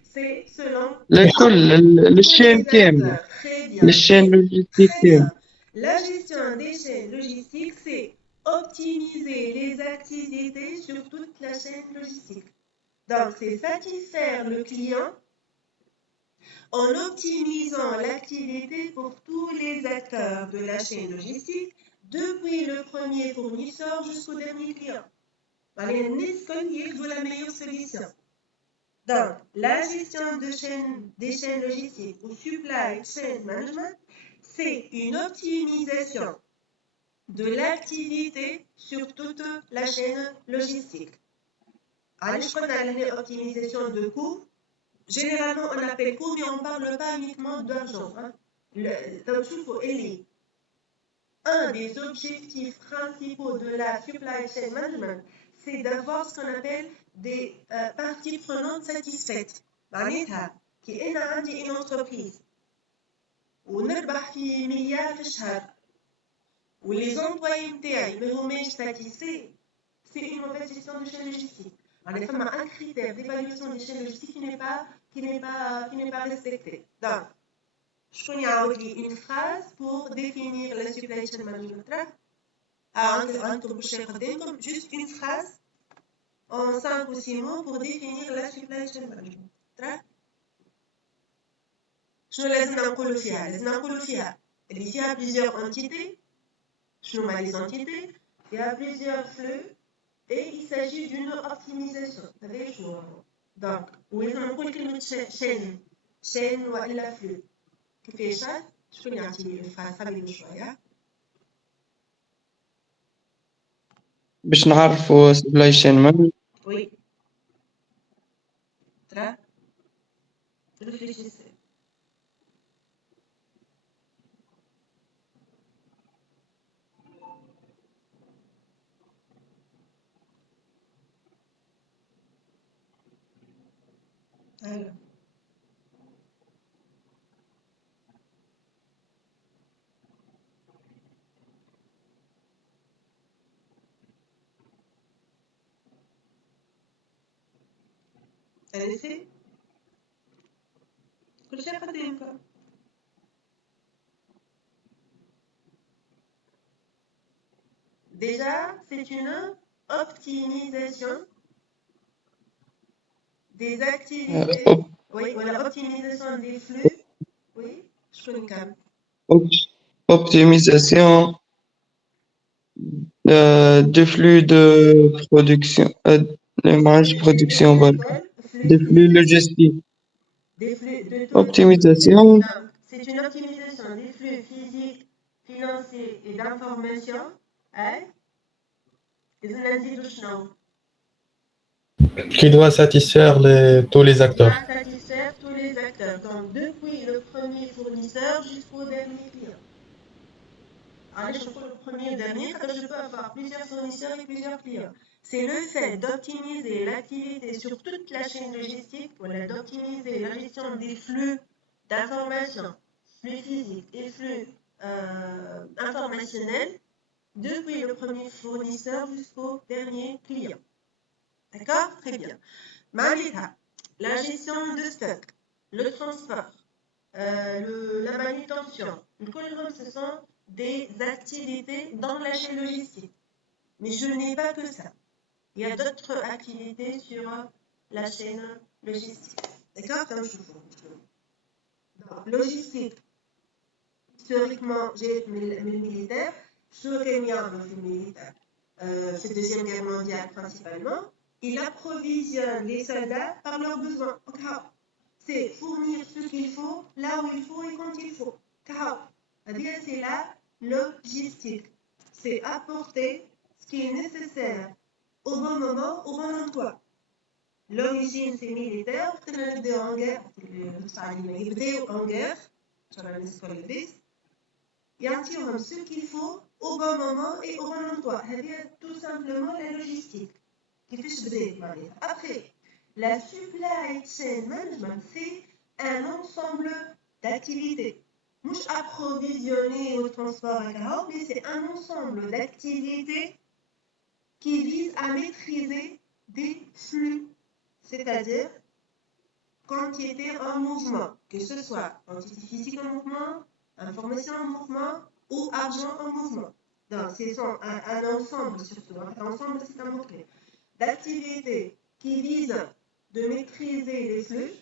c'est selon le tous chaîne les كاملة acteurs. Très bien. le chaîne logistique Très كامل. bien. La gestion des chaînes logistiques, c'est optimiser les activités sur toute la chaîne logistique. Donc, c'est satisfaire le client en optimisant l'activité pour tous les acteurs de la chaîne logistique, depuis le premier fournisseur jusqu'au dernier client. Allez, nous la meilleure solution. Donc, la gestion des chaînes logistiques ou supply chain management, c'est une optimisation de l'activité sur toute la chaîne logistique. Allez, je connais l'optimisation de coûts. Généralement, on appelle coût, mais on ne parle pas uniquement d'argent. Hein. Un des objectifs principaux de la supply chain management, c'est d'avoir ce qu'on appelle des parties prenantes satisfaites. معناتها كي أنا عندي une entreprise ونربح في مليار في الشهر ولي زومبلوي نتاعي ما هماش satisfaits, c'est une mauvaise gestion de chaîne logistique. معناتها فما un critère d'évaluation des chaînes logistiques qui n'est pas respecté. Donc, je vais une phrase pour définir la supply chain management. Juste une phrase en 5 ou 6 mots pour définir la supply chain management. شنو لازم نقولوا فيها؟ لازم نقولوا فيها اللي فيها plusieurs entités. شنو هما les entités؟ Il y a plusieurs flux et il s'agit d'une optimisation. هذا شنو؟ Donc, ولازم نقول كلمة chaîne وإلا flux. كيفاش؟ شكون يعطيني الفراز؟ خليني شوية. باش نعرفوا supply chain management. Oui. Très. Réfléchissez. Alors. Allez-y. كل شيء قدامكم. Déjà, c'est une optimisation des activités. Oui, voilà, optimisation des flux. Oui, je connais quand même. Optimisation de flux de production de production de flux logistiques. Des flux de tout. Optimisation C'est une optimisation des flux physiques, financiers et d'informations. Hein? qui doit satisfaire tous les acteurs. Satisfaire tous les acteurs. Donc, depuis le premier fournisseur jusqu'au dernier client. Allez, je prends le premier et le dernier, je peux avoir plusieurs fournisseurs et plusieurs clients. C'est le fait d'optimiser l'activité sur toute la chaîne logistique, voilà, d'optimiser la gestion des flux d'informations, flux physiques et flux informationnels, depuis le premier fournisseur jusqu'au dernier client. D'accord? Très bien. Malika, la gestion de stock, le transport, la manutention, ce sont des activités dans la chaîne logistique. Mais je n'ai pas que ça. Il y a d'autres activités sur la chaîne logistique. D'accord? Comme je vous dis. Logistique, historiquement, j'ai le militaire. Sur le militaire, c'est Deuxième Guerre mondiale principalement. Il approvisionne les soldats par leurs besoins. C'est fournir ce qu'il faut, là où il faut et quand il faut. C'est la logistique. C'est apporter ce qui est nécessaire au bon moment, au bon endroit. L'origine, c'est militaire. Peut-être en guerre. En guerre. Il y a ce qu'il faut au bon moment et au bon endroit. C'est tout simplement la logistique. Après, la supply chain management, c'est un ensemble d'activités. مش approvisionner au transport, mais c'est un ensemble d'activités qui visent à maîtriser des flux, c'est-à-dire quantité en mouvement, que ce soit quantité physique en mouvement, information en mouvement ou argent en mouvement. Donc, c'est un ensemble, surtout, un ensemble, c'est un mot-clé, d'activités qui visent de maîtriser les flux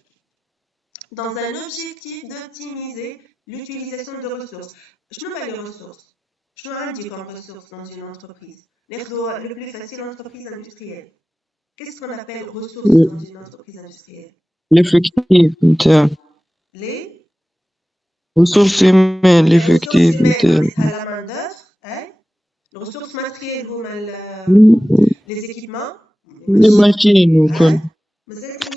dans un objectif d'optimiser l'utilisation de ressources. Je ne les ressources. Je dis comme ressources dans une entreprise. Le plus facile, entreprise industrielle. Qu'est-ce qu'on appelle ressources dans une entreprise industrielle? l'effectif نتاع Les ressources humaines l'effectif نتاع à la main d'œuvre, les ressources matérielles, les équipements, les machines وكل mais c'est les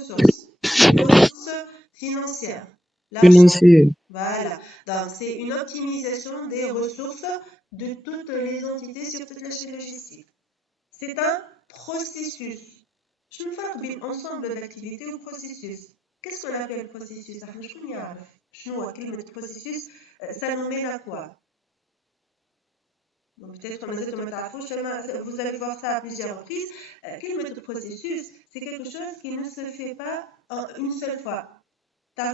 ressources financières, l'argent. financiers. Voilà, donc c'est une optimisation des ressources de toutes les entités sur toute la chaîne logistique. C'est un processus. Je me fais un ensemble d'activités ou processus. Qu'est-ce qu'on appelle processus? Le processus, ça nous mène à quoi? Donc peut-être vous allez voir ça à plusieurs reprises. Quel méthode de processus? C'est quelque chose qui ne se fait pas en une seule fois. T'as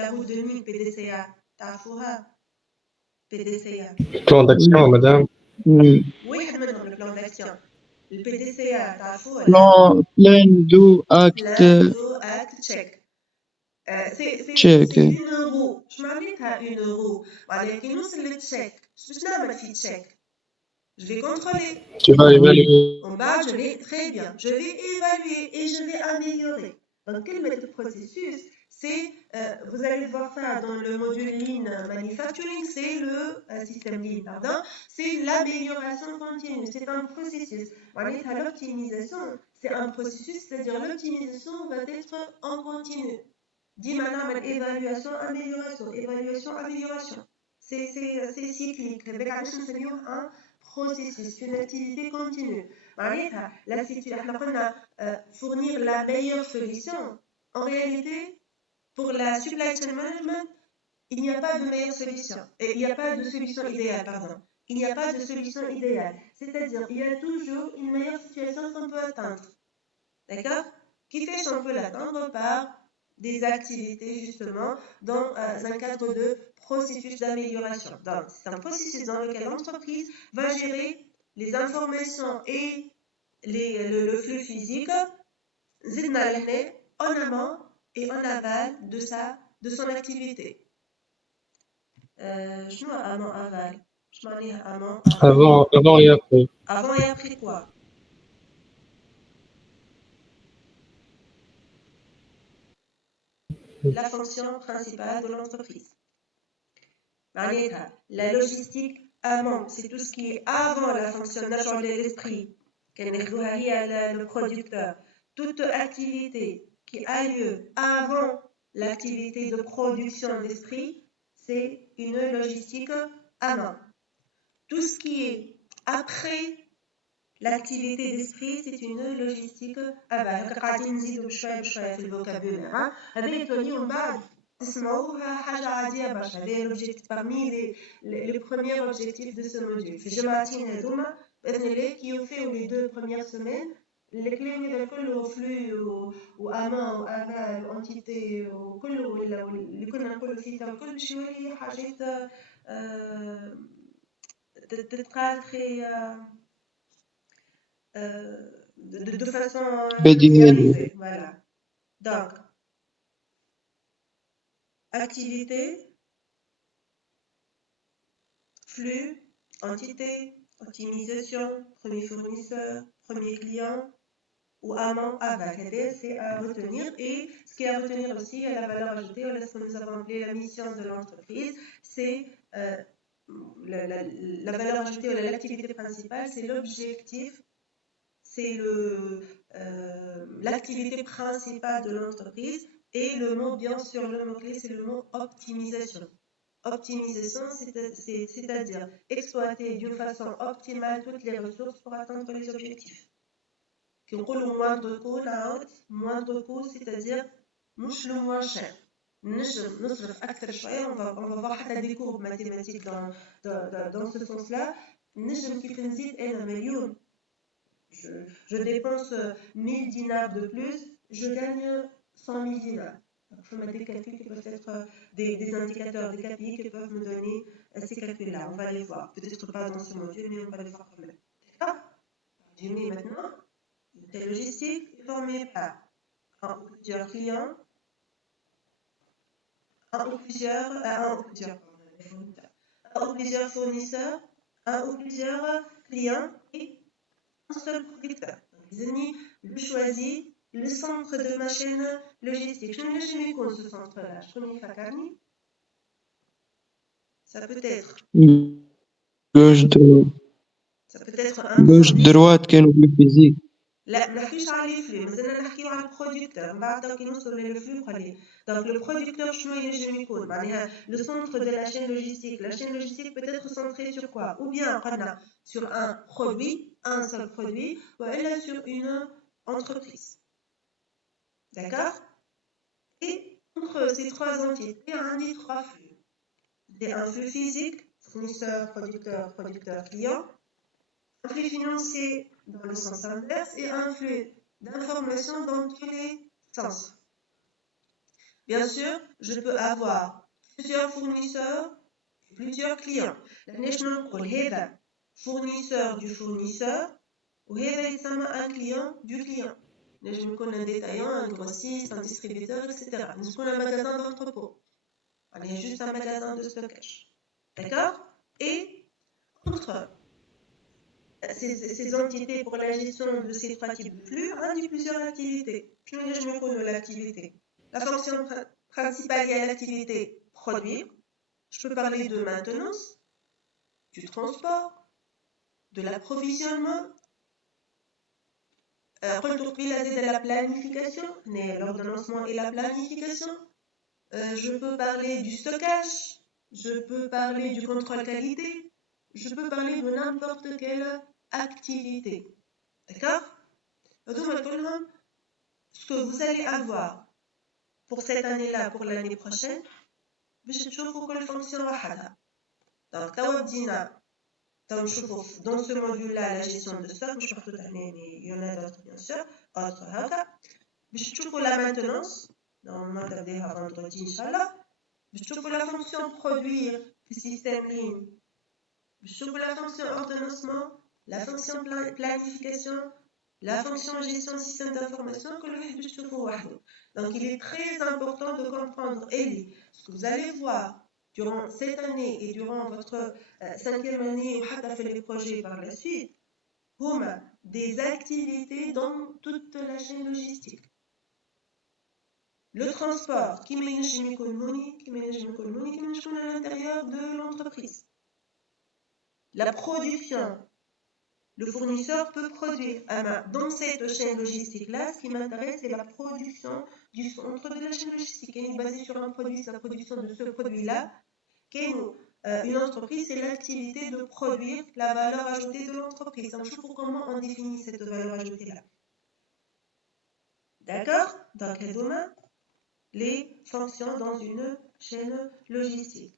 la route de nuit PDCA, t'as PDCA. Plan d'action, madame. Oui. Oui, le plan d'action. Le PDCA, t'as Plan do act check. C'est check. une roue. Je m'invite à une roue. Voilà, qui nous c'est le check. Je vais check. Je vais contrôler. Tu vas évaluer. En bas, je vais très bien. Je vais évaluer et je vais améliorer. Donc, quel méthode de processus? C'est, vous allez voir ça dans le module Lean Manufacturing, c'est le système Lean, pardon. C'est l'amélioration continue. C'est un processus. L'optimisation, c'est un processus, c'est-à-dire l'optimisation va être en continu. Dit maintenant, évaluation, amélioration, évaluation, amélioration. C'est cyclique. C'est un processus, une activité continue. La situation, fournir la meilleure solution. En réalité, pour la supply chain management, il n'y a pas de meilleure solution. Et il n'y a pas de solution idéale, pardon. Il n'y a pas de solution idéale. C'est-à-dire, il y a toujours une meilleure situation qu'on peut atteindre. D'accord? Qui fait qu'on peut l'atteindre par des activités justement dans un cadre de processus d'amélioration. Donc, c'est un processus dans lequel l'entreprise va gérer les informations et le flux physique en amont et en aval de son activité. Je vois amont, aval. Je m'en ai amont, aval. Avant et après. Avant et après quoi? La fonction principale de l'entreprise. La logistique amont, c'est tout ce qui est avant la fonction naturelle de l'esprit, le producteur. Toute activité qui a lieu avant l'activité de production d'esprit, c'est une logistique amont. Tout ce qui est après l'activité d'esprit, c'est une logistique aval. Le vocabulaire. C'est l'objectif parmi les premiers objectifs de ce module. Qui ont fait les 2 premières semaines, les clés au flux ou amont ou aval entité وكل اللي كنا نقولوا فيه كل شويه حاجات تتقال très de façon vulgarisée. Voilà. Donc, activité, flux, entité, optimisation, premier fournisseur, premier client ou amont, aval. C'est à retenir. Et ce qui est à retenir aussi est la valeur ajoutée, ou ce que nous avons appelé la mission de l'entreprise, c'est la valeur ajoutée ou l'activité principale, c'est l'objectif, c'est l'activité principale de l'entreprise. Et le mot, bien sûr, le mot-clé, c'est le mot optimisation. Optimisation, c'est-à-dire exploiter d'une façon optimale toutes les ressources pour atteindre les objectifs. Qui ont le moindre coût, c'est-à-dire le moins cher. نجم نصرف أكثر شوية. on va voir حتى des courbes mathématiques dans ce sens-là. نجم كيف نزيد أنا مليون je dépense 1000 dinars de plus, je gagne 100 000 dinars. Il faut mettre des calculs qui peuvent être des indicateurs, des KPI qui peuvent me donner ces calculs-là. On va les voir. Peut-être pas dans ce module, mais on va les voir quand même. D'accord? Je mets maintenant une telle logistique formée par un ou plusieurs clients, un ou plusieurs fournisseurs, un ou plusieurs clients et un seul producteur. Les amis, je choisis le centre de ma chaîne logistique. Je ne sais pas ce centre-là. Je connais Fakani. Ça peut être gauche droite un gauche droite كانوا بالفيزيك. لا ما نحكيش على لي فلو مازلنا نحكيو على البرودكتور من بعد كي نوصلوا للفلو خليه. دونك لو برودكتور شنو ينجم يكون معناها لو سونتر دو لا chaîne logistique. La chaîne logistique peut être centrée sur quoi? Ou bien قلنا sur un produit, un seul produit, ou elle sur une entreprise. D'accord? Et entre ces trois entités, on a trois flux. C'est un flux physique, fournisseur, producteur, client. Un flux financier dans le sens inverse et un flux d'information dans tous les sens. Bien sûr, je peux avoir plusieurs fournisseurs et plusieurs clients. La national call هذا fournisseur du fournisseur وهذا يسمى un client du client. نجم يكون un détaillant, un grossiste, un distributeur, etc. نجم يكون un magasin d'entrepôt. On est juste un magasin de stockage. D'accord? Et entre ces entités pour la gestion de ces trois types de flux, on a plusieurs activités. Je me connais l'activité. La fonction principale est l'activité produire. Je peux parler de maintenance, du transport, de l'approvisionnement. De la planification, l'ordonnancement et la planification. Je peux parler du stockage, je peux parler du contrôle qualité, je peux parler de n'importe quelle activité. D'accord? Ce que vous allez avoir pour cette année-là, pour l'année prochaine, باش تشوفوا كل fonction وحدها. Donc, dans ce module-là, la gestion de stock, je parle tout à mais il y en a d'autres bien sûr, autres هكا. باش تشوفوا la maintenance, normalement تبداها vendredi inchallah. باش تشوفوا la fonction produire في système ligne. باش تشوفوا la fonction ordonnancement, la fonction planification, la fonction gestion système d'information que le باش تشوفوا وحده. Donc il est très important de comprendre ce que vous allez voir durant cette année et durant votre cinquième année ou حتى في les projets par la suite. هما des activités dans toute la chaîne logistique. Le transport, qui à l'intérieur de l'entreprise. La production, le fournisseur peut produire. Dans cette chaîne logistique-là, ce qui m'intéresse, c'est la production du centre de la chaîne logistique. Elle est basée sur un produit, c'est la production de ce produit-là. Une entreprise, c'est l'activité de produire la valeur ajoutée de l'entreprise. Donc, je vois comment on définit cette valeur ajoutée-là. D'accord? Donc, les fonctions dans une chaîne logistique.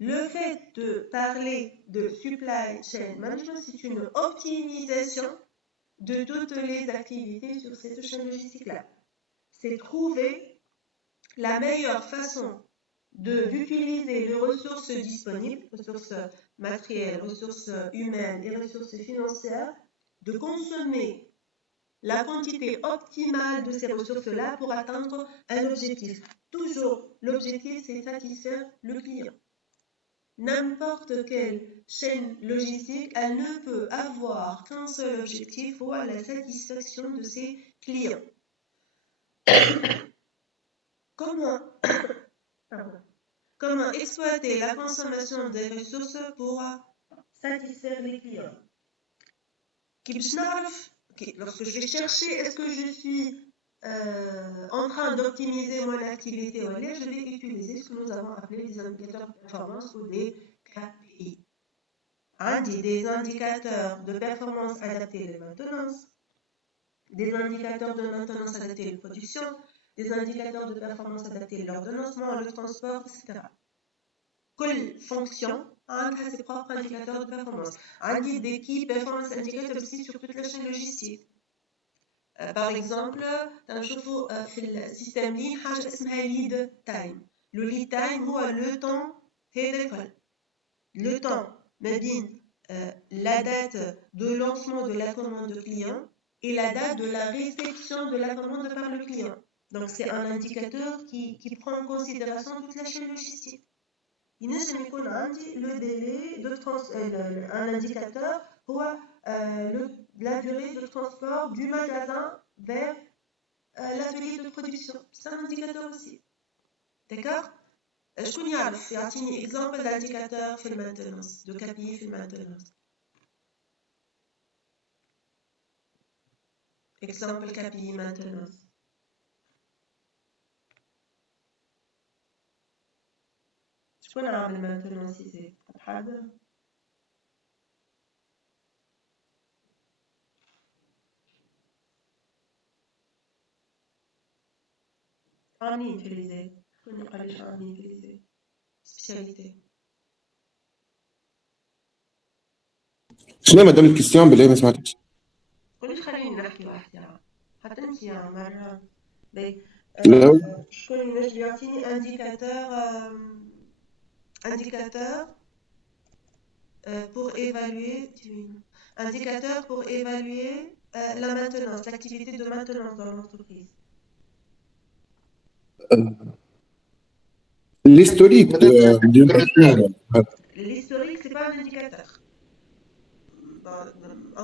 Le fait de parler de supply chain management, c'est une optimisation de toutes les activités sur cette chaîne logistique-là. C'est trouver la meilleure façon d'utiliser les ressources disponibles, ressources matérielles, ressources humaines et ressources financières, de consommer la quantité optimale de ces ressources-là pour atteindre un objectif. Toujours, l'objectif, c'est satisfaire le client. N'importe quelle chaîne logistique, elle ne peut avoir qu'un seul objectif, ou la satisfaction de ses clients. Comment exploiter la consommation des ressources pour satisfaire les clients? Lorsque je vais chercher, est-ce que je suis en train d'optimiser mon activité ou non, je vais utiliser ce que nous avons appelé des indicateurs de performance ou des KPI. Des indicateurs de performance adaptés à la maintenance, des indicateurs de maintenance adaptés à la production, des indicateurs de performance adaptés, l'ordonnancement, le transport, etc. Quelle fonction a ses propres indicateurs de performance. عندي des key performance indicators aussi sur toute la chaîne logistique. Par exemple, تنشوفوا في السيستم لين حاجة اسمها lead time. Le lead time هو le temps هذا الكل. Le temps ما بين la date de lancement de la commande client et la date de la réception de la commande par le client. Donc c'est un indicateur qui prend en considération toute la chaîne logistique. Il ne se يكون عندي le délai de un indicateur هو la durée de transport du magasin vers l'atelier de production. C'est un indicateur aussi. D'accord? شكون يعرف يعطيني exemple d'indicateur في المانتنانس de KPI في المانتنانس. Exemple KPI maintenance. شكون عامل maintenance ici؟ حد؟ عاملين في ليزي. شكون يقول لي عاملين في ليزي؟ سبيسياليتي. شنو مدام الكيستيون بالله ما سمعتكش؟ قولي خليني نحكي واحدة. حتى انت يا عمر. شكون ينجم يعطيني indicateur pour évaluer la maintenance, l'activité de maintenance dans l'entreprise. L'historique d'une personne. L'historique, c'est pas un indicateur.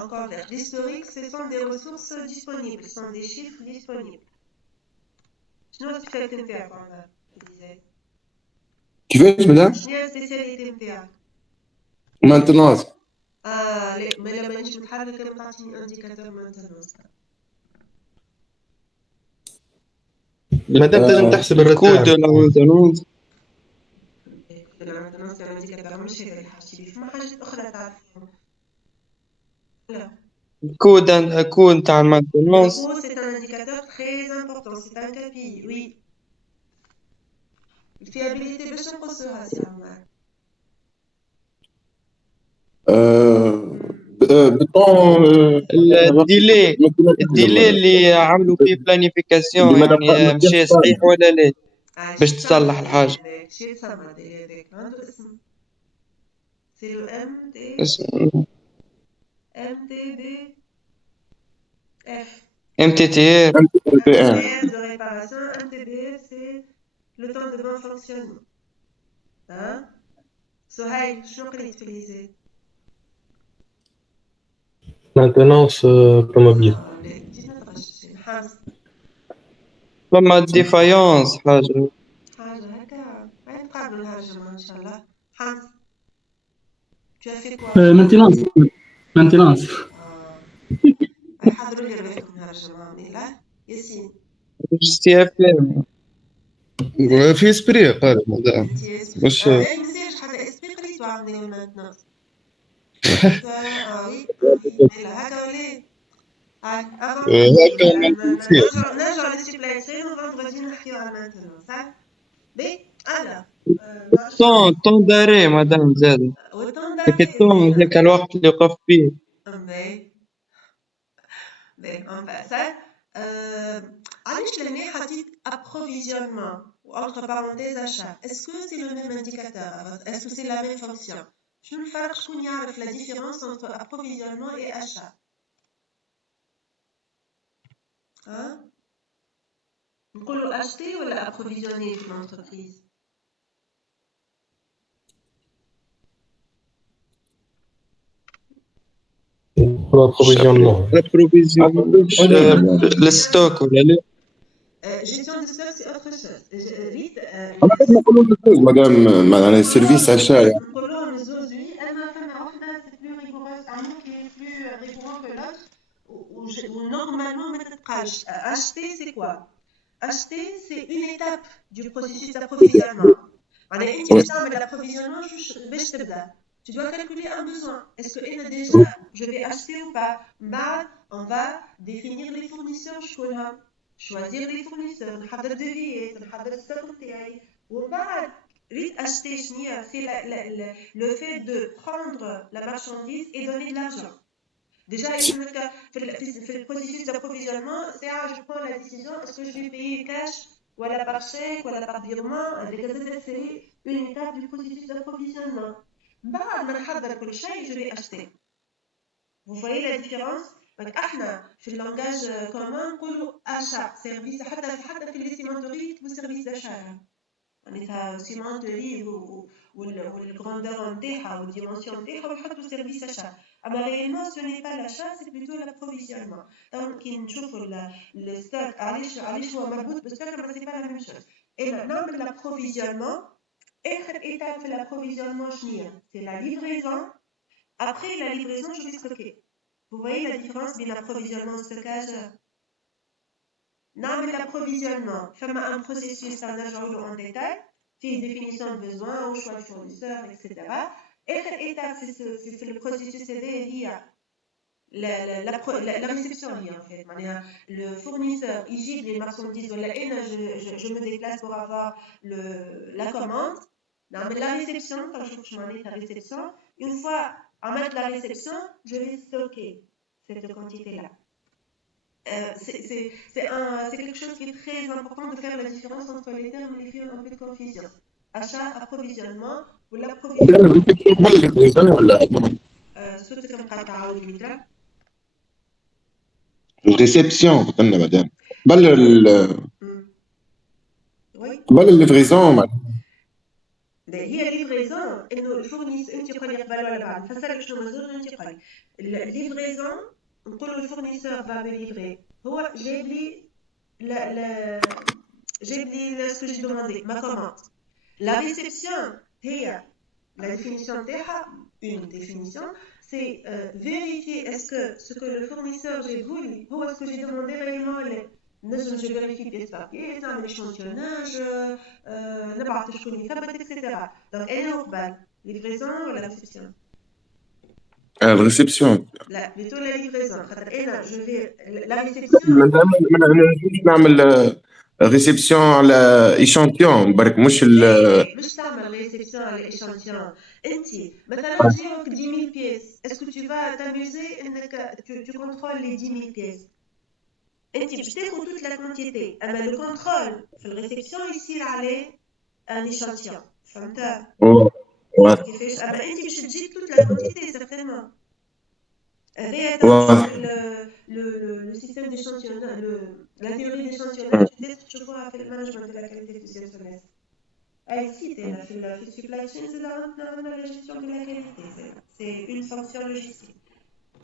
Encore vers l'historique, ce sont des ressources disponibles, ce sont des chiffres disponibles. شنو السبيشاليتي نتاعك عمر؟ كيفاش مدام؟ شنو هي السبيشاليتي نتاعك؟ مانتنانس. لا ما مانيش متحركة ما تعطيني انديكاتور مانتنانس. مدام لازم تحسب الكود الرتار. ولا المانتنانس. المانتنانس يعني انديكاتور مش هذا اللي حاجتي فما حاجات أخرى تعرفهم. لا. الكود تاع المانتنانس. Le coût, c'est un indicateur très important, c'est un KPI, oui. الفيابيليتي باش نقصوها سي عمر؟ بالطون الديلي اللي عملوا فيه بلانيفيكاسيون يعني مشي صحيح ولا لا باش تصلح الحاجة. شي تسمى ديلي هذاك عنده اسم. سي لو MTTF. MTTF de réparation. MTBF c'est le temps de bon fonctionnement. Hein? سهيل شنو قريت في ليزي؟ مانتنانس طوموبيل. فما ديفايونس حاجة هكا غير نقابلو الهرجمة إن شاء الله. حمد tu as fait quoi؟ maintenance. حضروا لي روايتكم الهرجمة لا ياسين. CFM في اسبري قال مدام. مش مزيانش حتى اسبري قريتو عندي المانتنانس. وي هكا ولي. نرجع للسبلاي تشين وغادي نحكيو على المانتنانس. ها بي الا طون داري مدام زاد هاك الطون هذاك الوقت اللي وقف فيه. بي اون باس. علاش لهنا حطيت approvisionnement ou entre parenthèses achat? Est-ce que c'est le même indicateur? Est-ce que c'est la même fonction? شنو الفرق؟ شكون يعرف la différence entre approvisionnement et achat? ها نقولوا acheter ولا approvisionner في l'entreprise؟ l'approvisionnement. الستوك ولا لا؟ gestion de stock c'est autre chose. مدام معناها السيرفيس عشاء نقولوهم زوز وي اما فما وحده سي بلو ريغوروس انو كي بلو ريغورو كو لوتر ونورمالمون ما تتقالش. acheter c'est quoi? acheter c'est une étape du processus d'approvisionnement. معناها انت باش تعمل l'approvisionnement باش تبدا tu dois calculer un besoin. Est-ce que déjà je vais acheter ou pas? بعد on va définir les fournisseurs شكونهم. choisir les fournisseurs, نحضر devis, نحضر الstock نتاعي ومن بعد ريت acheter شنيا c'est le fait de prendre la marchandise et donner de l'argent. Déjà, في le processus d'approvisionnement, c'est je prends la décision, est-ce que je vais payer cash ou par chèque ou par virement, c'est une étape du processus d'approvisionnement. بعد ما نحضر كل شيء je vais acheter. Vous voyez la différence? Donc, احنا في اللانجاج كومون نقولوا achat service حتى في الاستيماتوري يكتبوا service d'achat. معناتها سيمونتوري والغراندور نتاعها والديمونسيون نتاعها ويحطوا سيرفيس achat. اما réellement ce n'est pas l'achat, c'est plutôt l'approvisionnement. Donc كي نشوفوا الستوك علاش هو مربوط بالستوك اما سي با لا ميم شوز. الا نعمل l'approvisionnement. اخر étape في l'approvisionnement شنيا؟ c'est la livraison. Après la livraison, je vais stocker. Vous voyez la différence entre l'approvisionnement et le stockage? Non, mais l'approvisionnement, fait un processus en détail, fait une définition de besoin, au choix du fournisseur, etc. Et l'étape, c'est le processus il y a la réception en fait. Le fournisseur, il gîte les marchandises, je me déplace pour avoir la commande. Non, mais la réception, quand je m'en ai la réception, une fois en mettre la réception, je vais stocker cette quantité-là. C'est quelque chose qui est très important de faire la différence entre les termes et les films un peu de confusion. Achat, approvisionnement ou l'approvisionnement. صوتك مقطع ديميترا. الريسبسيون قلنا بعدين قبل قبل الليفريزون هي ليفريزون انه الفورنيس انت قال لي قبل ولا بعد نفسر شنو مزور انت قال الليفريزون نقول الفورنيسور va me livrer هو جايب لي ce que j'ai demandé ma commande. La réception هي la définition تاعها une définition c'est vérifier est-ce que ce que le fournisseur j'ai voulu هو ce que j'ai demandé réellement ولا نجم je vérifie pièce par pièce نعمل échantillonnage نبعث شكون يثبت etc. donc انا وقبل livraison ولا réception الريسبسيون لا plutôt la livraison خاطر انا je vais la réception ما نجمش نعمل ريسبسيون على ايشانتيون برك مش مش تعمل ريسبسيون على ايشانتيون انت مثلا جاوك 10000 بيس اسكو tu vas t'amuser انك tu contrôles les 10000 بيس انت باش تاخذ toute la quantité اما le contrôle في الريسبسيون يصير عليه ان ايشانتيون فهمت كيفاش اما انت باش تجيب toute la quantité certainement هذا le système d'échantillonnage la théorie d'échantillonnage peut-être تشوفوها في المانجمنت de la qualité du deuxième semestre. Ici, le supply chain, c'est la gestion de la qualité. C'est une fonction logistique.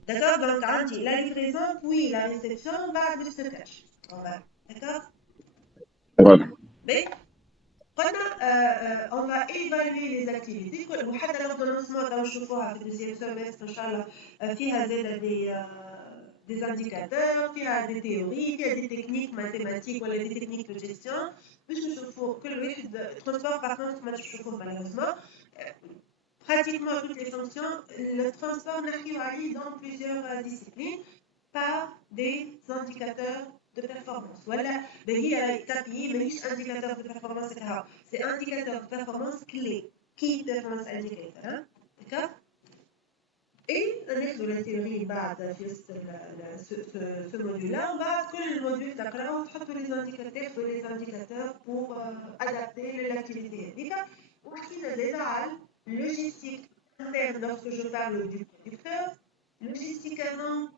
D'accord? Donc, on dit la livraison, puis la réception, le stockage. D'accord? Mais, on va évaluer les activités. وحتى l'ordonnancement داو نشوفوها في الدوزيام semestre ان شاء الله فيها زاد des indicateurs, فيها des théories, فيها des techniques mathématiques ولا des techniques de gestion. باش نشوفوا كل واحد transport par contre ما نشوفوه malheureusement pratiquement toutes les fonctions le transport نحكيو عليه dans plusieurs disciplines par des indicateurs de performance ولا هي KPI ماهيش indicateur de performance c'est indicateur de performance clé key performance indicator d'accord et ناخذوا la théorie بعد في ce module-là وبعد كل module تقراو تحطوا les indicateurs pour adapter l'activité هذيك وحكينا زاد على logistique interne lorsque je parle du producteur logistique avant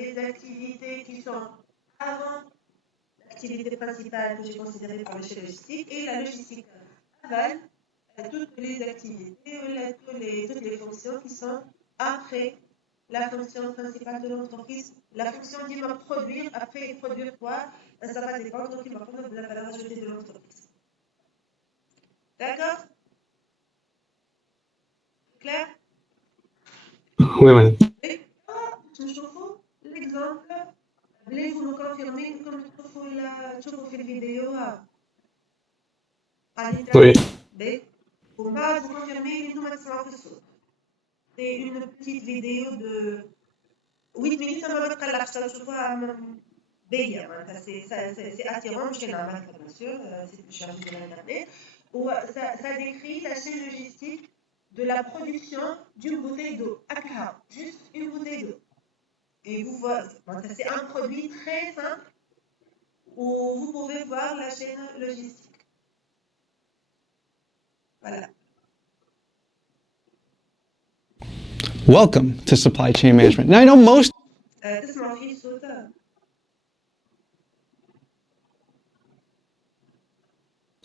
les activités qui sont avant l'activité principale que j'ai considérée par le chef logistique et la logistique aval toutes les activités toutes les fonctions qui sont après la fonction principale de l'entreprise. La fonction dit va produire, après produire quoi? Ça va dépendre donc il va prendre de la valeur ajoutée de l'entreprise. D'accord? Clair? Oui, madame. Et l'exemple, voulez-vous nous confirmer comme تشوفوا في الفيديو Oui. On va vous confirmer les noms. C'est une petite vidéo de 8 minutes, ça va mettre à la باهية معناتها c'est attirant مش كنعملها bien sûr c'est plus chargé de l'internet ou ça décrit la chaîne logistique de la production d'une bouteille d'eau هكا juste une bouteille d'eau et vous voyez c'est un produit très simple où vous pouvez voir la chaîne logistique voilà. Welcome to supply chain management. Now I know most تسمعوا فيه صوت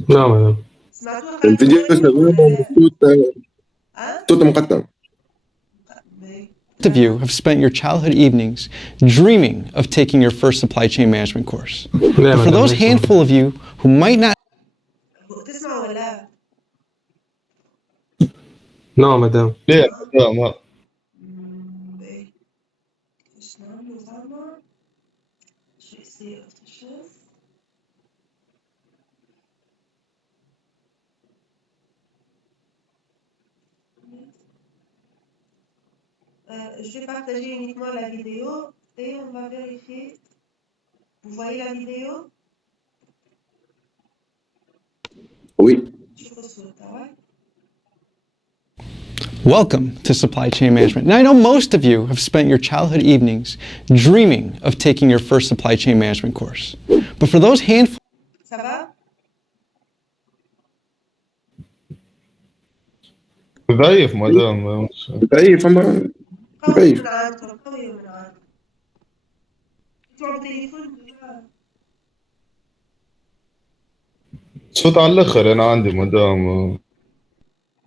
Non, madame. سمعتوه الفيديو قبل شغال ولا لا؟ صوت مقطع. of you have spent your childhood evenings dreaming of taking your first supply chain management course. لا But for madame. those handful of you who might not تسمعوا ولا Non, madame. ليه ما باهي ايش نعملوا زعما je vais essayer autre chose je vais partager uniquement la vidéo et on va vérifier. Vous voyez la vidéo? Oui. Welcome to supply chain management. Now I know most of you have spent your childhood evenings dreaming of taking your first supply chain management course. But for those handful Ça va? ضعيف مدام طيب فما قوي طيب من عندكم قوي من عندكم تلعبوا تليفون صوت على الاخر انا عندي مدام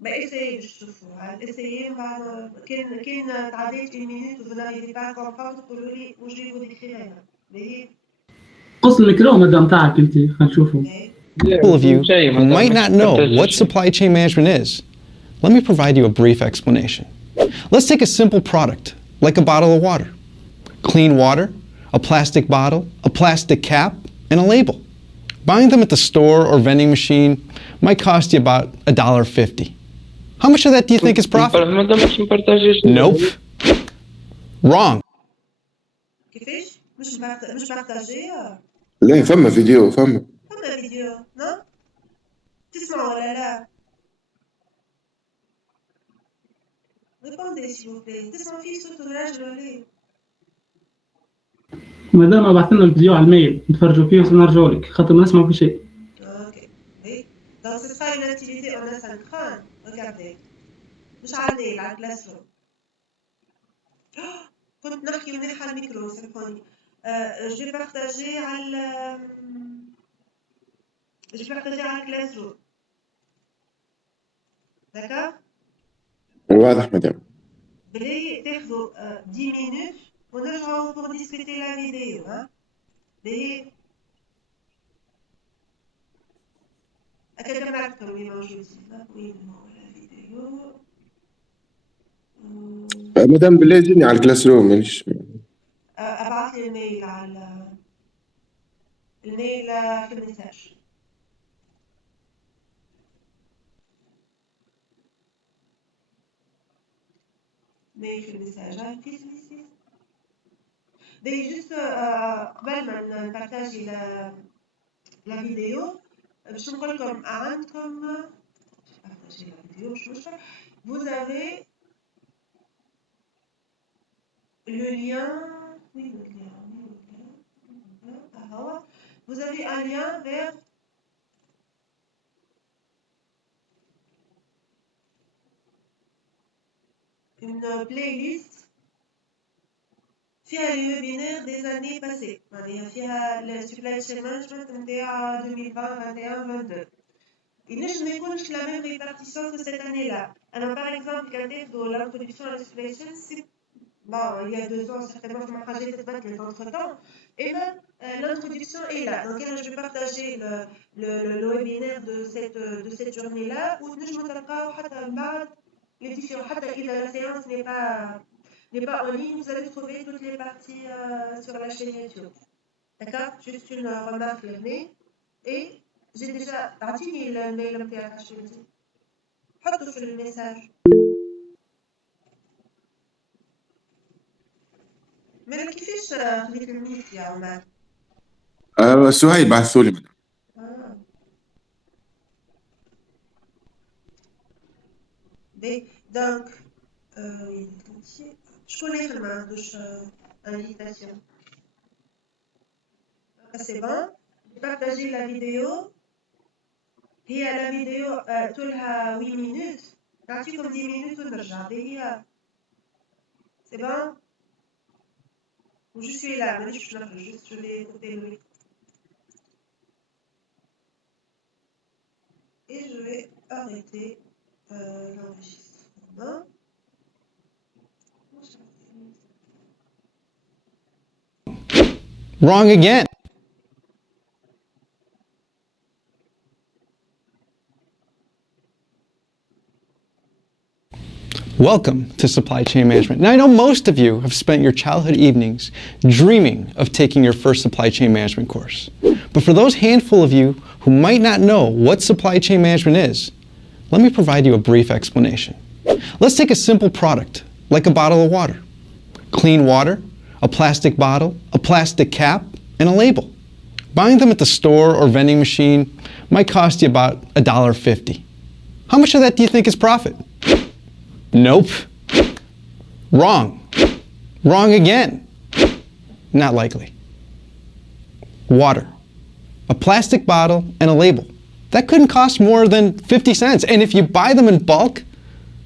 ما essayez باش تشوفوا essayez بعد كان تعديت 1 minute vous n'arrivez pas à comprendre تقولوا لي واش je vais vous décrire باهي قص الميكرو مدام تاعك انت خلينا نشوفوا. of you who might not know what supply chain management is, let me provide you a brief explanation. Let's take a simple product, like a bottle of water. Clean water, a plastic bottle, a plastic cap, and a label. Buying them at the store or vending machine might cost you about $1.50. How much of that do you think is profit? Nope. Wrong. كيفاش مش بارطاجي لا فما فيديو فما فيديو نو تسمعوا ولا لا répondez s'il vous plaît تسمعوا فيه صوت الراجل ولا ايه مدام ابعث لنا الفيديو على الميل نتفرجوا فيه ونرجعوا لك خاطر ما نسمعوا في شيء. ok oui donc ce sera une activité en asynchrone regardez مش على الميل على الكلاسروم كنت نحكي منيح على الميكرو سامحوني je vais partager على الكلاسروم d'accord واضح مدام. بلاي تاخذوا 10 minutes ونرجعوا pour discuter la vidéo ها بلاي هكا جمعتكم اللي موجودين وين هو la vidéo مدام بالله جيني على الكلاس روم مانيش ابعث لي الميل على الميل في المساج ميل في المساج في سميسي دي جوست قبل ما نبارتاجي لا فيديو باش نقول لكم عندكم بارتاجي لا فيديو باش نشرح vous avez le lien oui le lien vous avez un lien vers une playlist فيها les webinaires des années passées معناها فيها le supply chain management نتاع 2020 21 22 ينجم ما يكونش la même répartition que cette année-là. Alors par exemple quand تاخذوا l'introduction à la supply chain c'est bon il y a 2 ans certainement في حاجات تبدلت entre temps et même l'introduction est là. Donc je vais partager le webinaire de cette journée-là où نجموا تلقاو حتى من بعد les différents حتى إذا la séance n'est pas en ligne, vous allez trouver toutes les parties sur la chaîne YouTube. D'accord? Juste une remarque l'année. Et j'ai déjà أعطيني الميل نتاعك شو بدي حطه في الميساج. مالا كيفاش خليت الميت يا عمر؟ سهيل بعثوا لي مدام. Donc, شكون اللي يخدم ما عندوش invitation. C'est bon. Partagez la vidéo. هي la vidéo طولها 8 minutes. نعطيكم 10 minutes ونرجع. هي c'est bon. Je suis là, mais je vais couper le micro. Et je vais arrêter l'enregistrement. Wrong again. Welcome to Supply Chain Management. Now, I know most of you have spent your childhood evenings dreaming of taking your first supply chain management course. But for those handful of you who might not know what supply chain management is, let me provide you a brief explanation. Let's take a simple product, like a bottle of water. Clean water, a plastic bottle, a plastic cap, and a label. Buying them at the store or vending machine might cost you about $1.50. How much of that do you think is profit? Nope. Wrong. Wrong again. Not likely. Water. A plastic bottle and a label. That couldn't cost more than 50 cents. And if you buy them in bulk,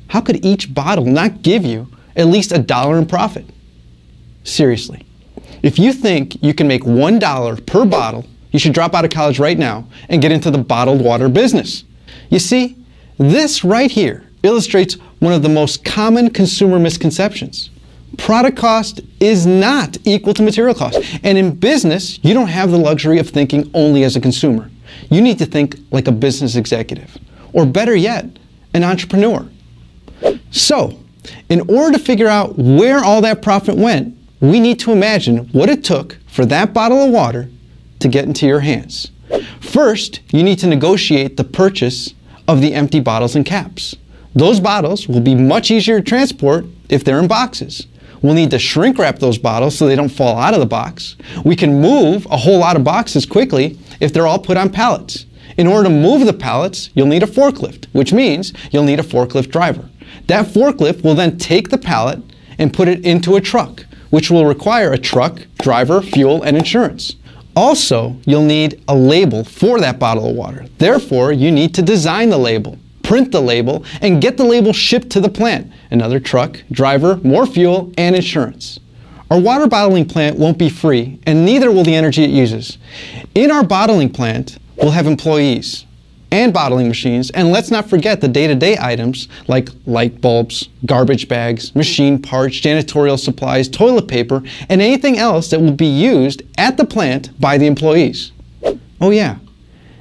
how could each bottle not give you at least $1 in profit? Seriously. If you think you can make $1 per bottle, you should drop out of college right now and get into the bottled water business. You see, this right here illustrates one of the most common consumer misconceptions. Product cost is not equal to material cost. And in business, you don't have the luxury of thinking only as a consumer. You need to think like a business executive, or better yet, an entrepreneur. So, in order to figure out where all that profit went, we need to imagine what it took for that bottle of water to get into your hands. First, you need to negotiate the purchase of the empty bottles and caps. Those bottles will be much easier to transport if they're in boxes. We'll need to shrink wrap those bottles so they don't fall out of the box. We can move a whole lot of boxes quickly if they're all put on pallets. In order to move the pallets, you'll need a forklift, which means you'll need a forklift driver. That forklift will then take the pallet and put it into a truck, which will require a truck, driver, fuel, and insurance. Also, you'll need a label for that bottle of water. Therefore, you need to design the label, print the label, and get the label shipped to the plant. Another truck, driver, more fuel, and insurance. Our water bottling plant won't be free, and neither will the energy it uses. In our bottling plant, we'll have employees and bottling machines, and let's not forget the day-to-day items like light bulbs, garbage bags, machine parts, janitorial supplies, toilet paper, and anything else that will be used at the plant by the employees. Oh yeah,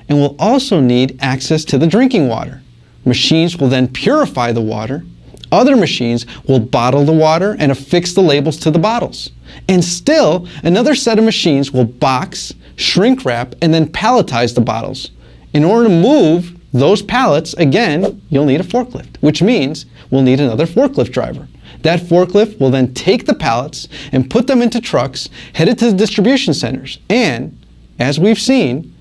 and we'll also need access to the drinking water. Machines will then purify the water. Other machines will bottle the water and affix the labels to the bottles. And still, another set of machines will box, shrink wrap, and then palletize the bottles. In order to move those pallets, again, you'll need a forklift, which means we'll need another forklift driver. That forklift will then take the pallets and put them into trucks headed to the distribution centers. And, as we've seen,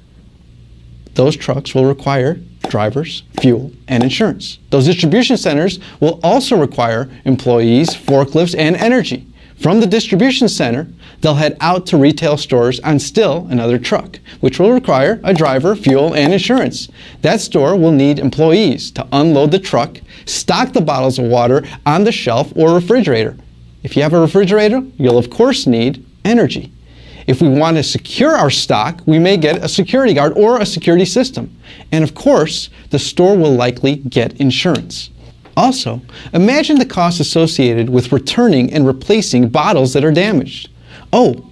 those trucks will require drivers, fuel, and insurance. Those distribution centers will also require employees, forklifts, and energy. From the distribution center, they'll head out to retail stores on still another truck, which will require a driver, fuel, and insurance. That store will need employees to unload the truck, stock the bottles of water on the shelf or refrigerator. If you have a refrigerator, you'll of course need energy. If we want to secure our stock, we may get a security guard or a security system. And of course, the store will likely get insurance. Also, imagine the costs associated with returning and replacing bottles that are damaged. Oh,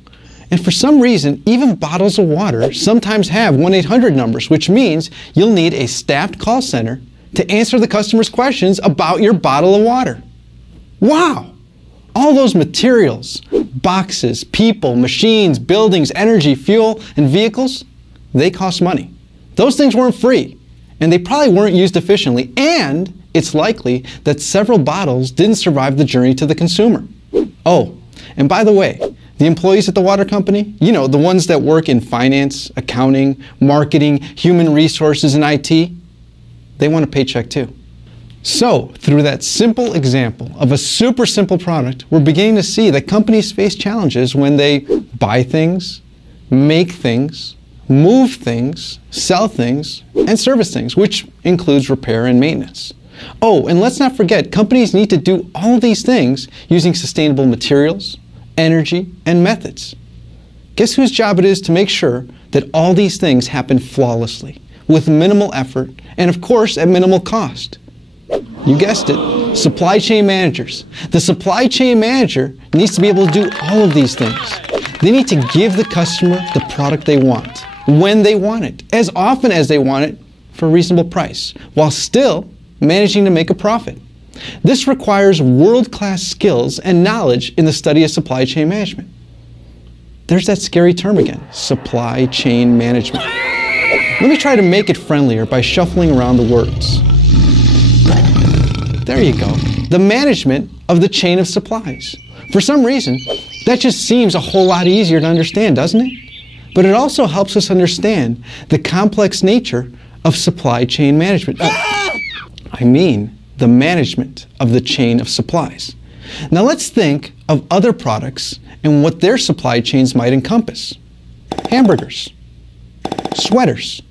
and for some reason, even bottles of water sometimes have 1-800 numbers, which means you'll need a staffed call center to answer the customer's questions about your bottle of water. Wow! All those materials, boxes, people, machines, buildings, energy, fuel, and vehicles, they cost money. Those things weren't free, and they probably weren't used efficiently, and it's likely that several bottles didn't survive the journey to the consumer. Oh, and by the way, The employees at the water company, you know, the ones that work in finance, accounting, marketing, human resources, and IT, they want a paycheck too. So, through that simple example of a super simple product, we're beginning to see that companies face challenges when they buy things, make things, move things, sell things, and service things, which includes repair and maintenance. Oh, and let's not forget, companies need to do all of these things using sustainable materials, energy, and methods. Guess whose job it is to make sure that all these things happen flawlessly, with minimal effort, and of course at minimal cost? You guessed it, supply chain managers. The supply chain manager needs to be able to do all of these things. They need to give the customer the product they want, when they want it, as often as they want it, for a reasonable price, while still managing to make a profit. This requires world-class skills and knowledge in the study of supply chain management. There's that scary term again, supply chain management. Let me try to make it friendlier by shuffling around the words. There you go. The management of the chain of supplies. For some reason, that just seems a whole lot easier to understand, doesn't it? But it also helps us understand the complex nature of supply chain management. I mean, the management of the chain of supplies. Now let's think of other products and what their supply chains might encompass. Hamburgers, sweaters,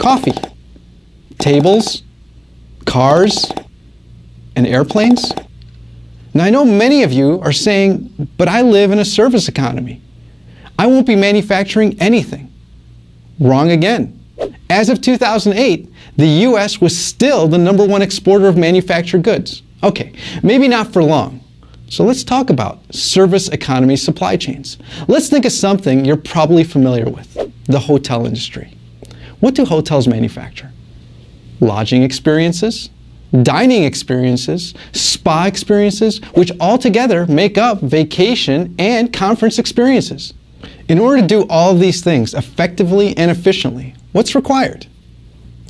coffee, tables, cars, and airplanes? Now I know many of you are saying, but I live in a service economy. I won't be manufacturing anything. Wrong again. As of 2008, the US was still the #1 exporter of manufactured goods. Okay, maybe not for long. So let's talk about service economy supply chains. Let's think of something you're probably familiar with, the hotel industry. What do hotels manufacture? Lodging experiences, dining experiences, spa experiences, which all together make up vacation and conference experiences. In order to do all of these things effectively and efficiently, what's required?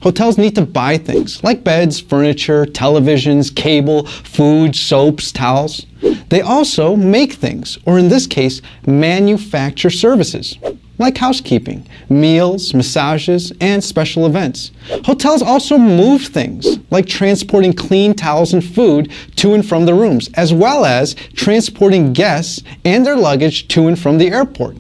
Hotels need to buy things like beds, furniture, televisions, cable, food, soaps, towels. They also make things, or in this case, manufacture services, like housekeeping, meals, massages, and special events. Hotels also move things, like transporting clean towels and food to and from the rooms, as well as transporting guests and their luggage to and from the airport.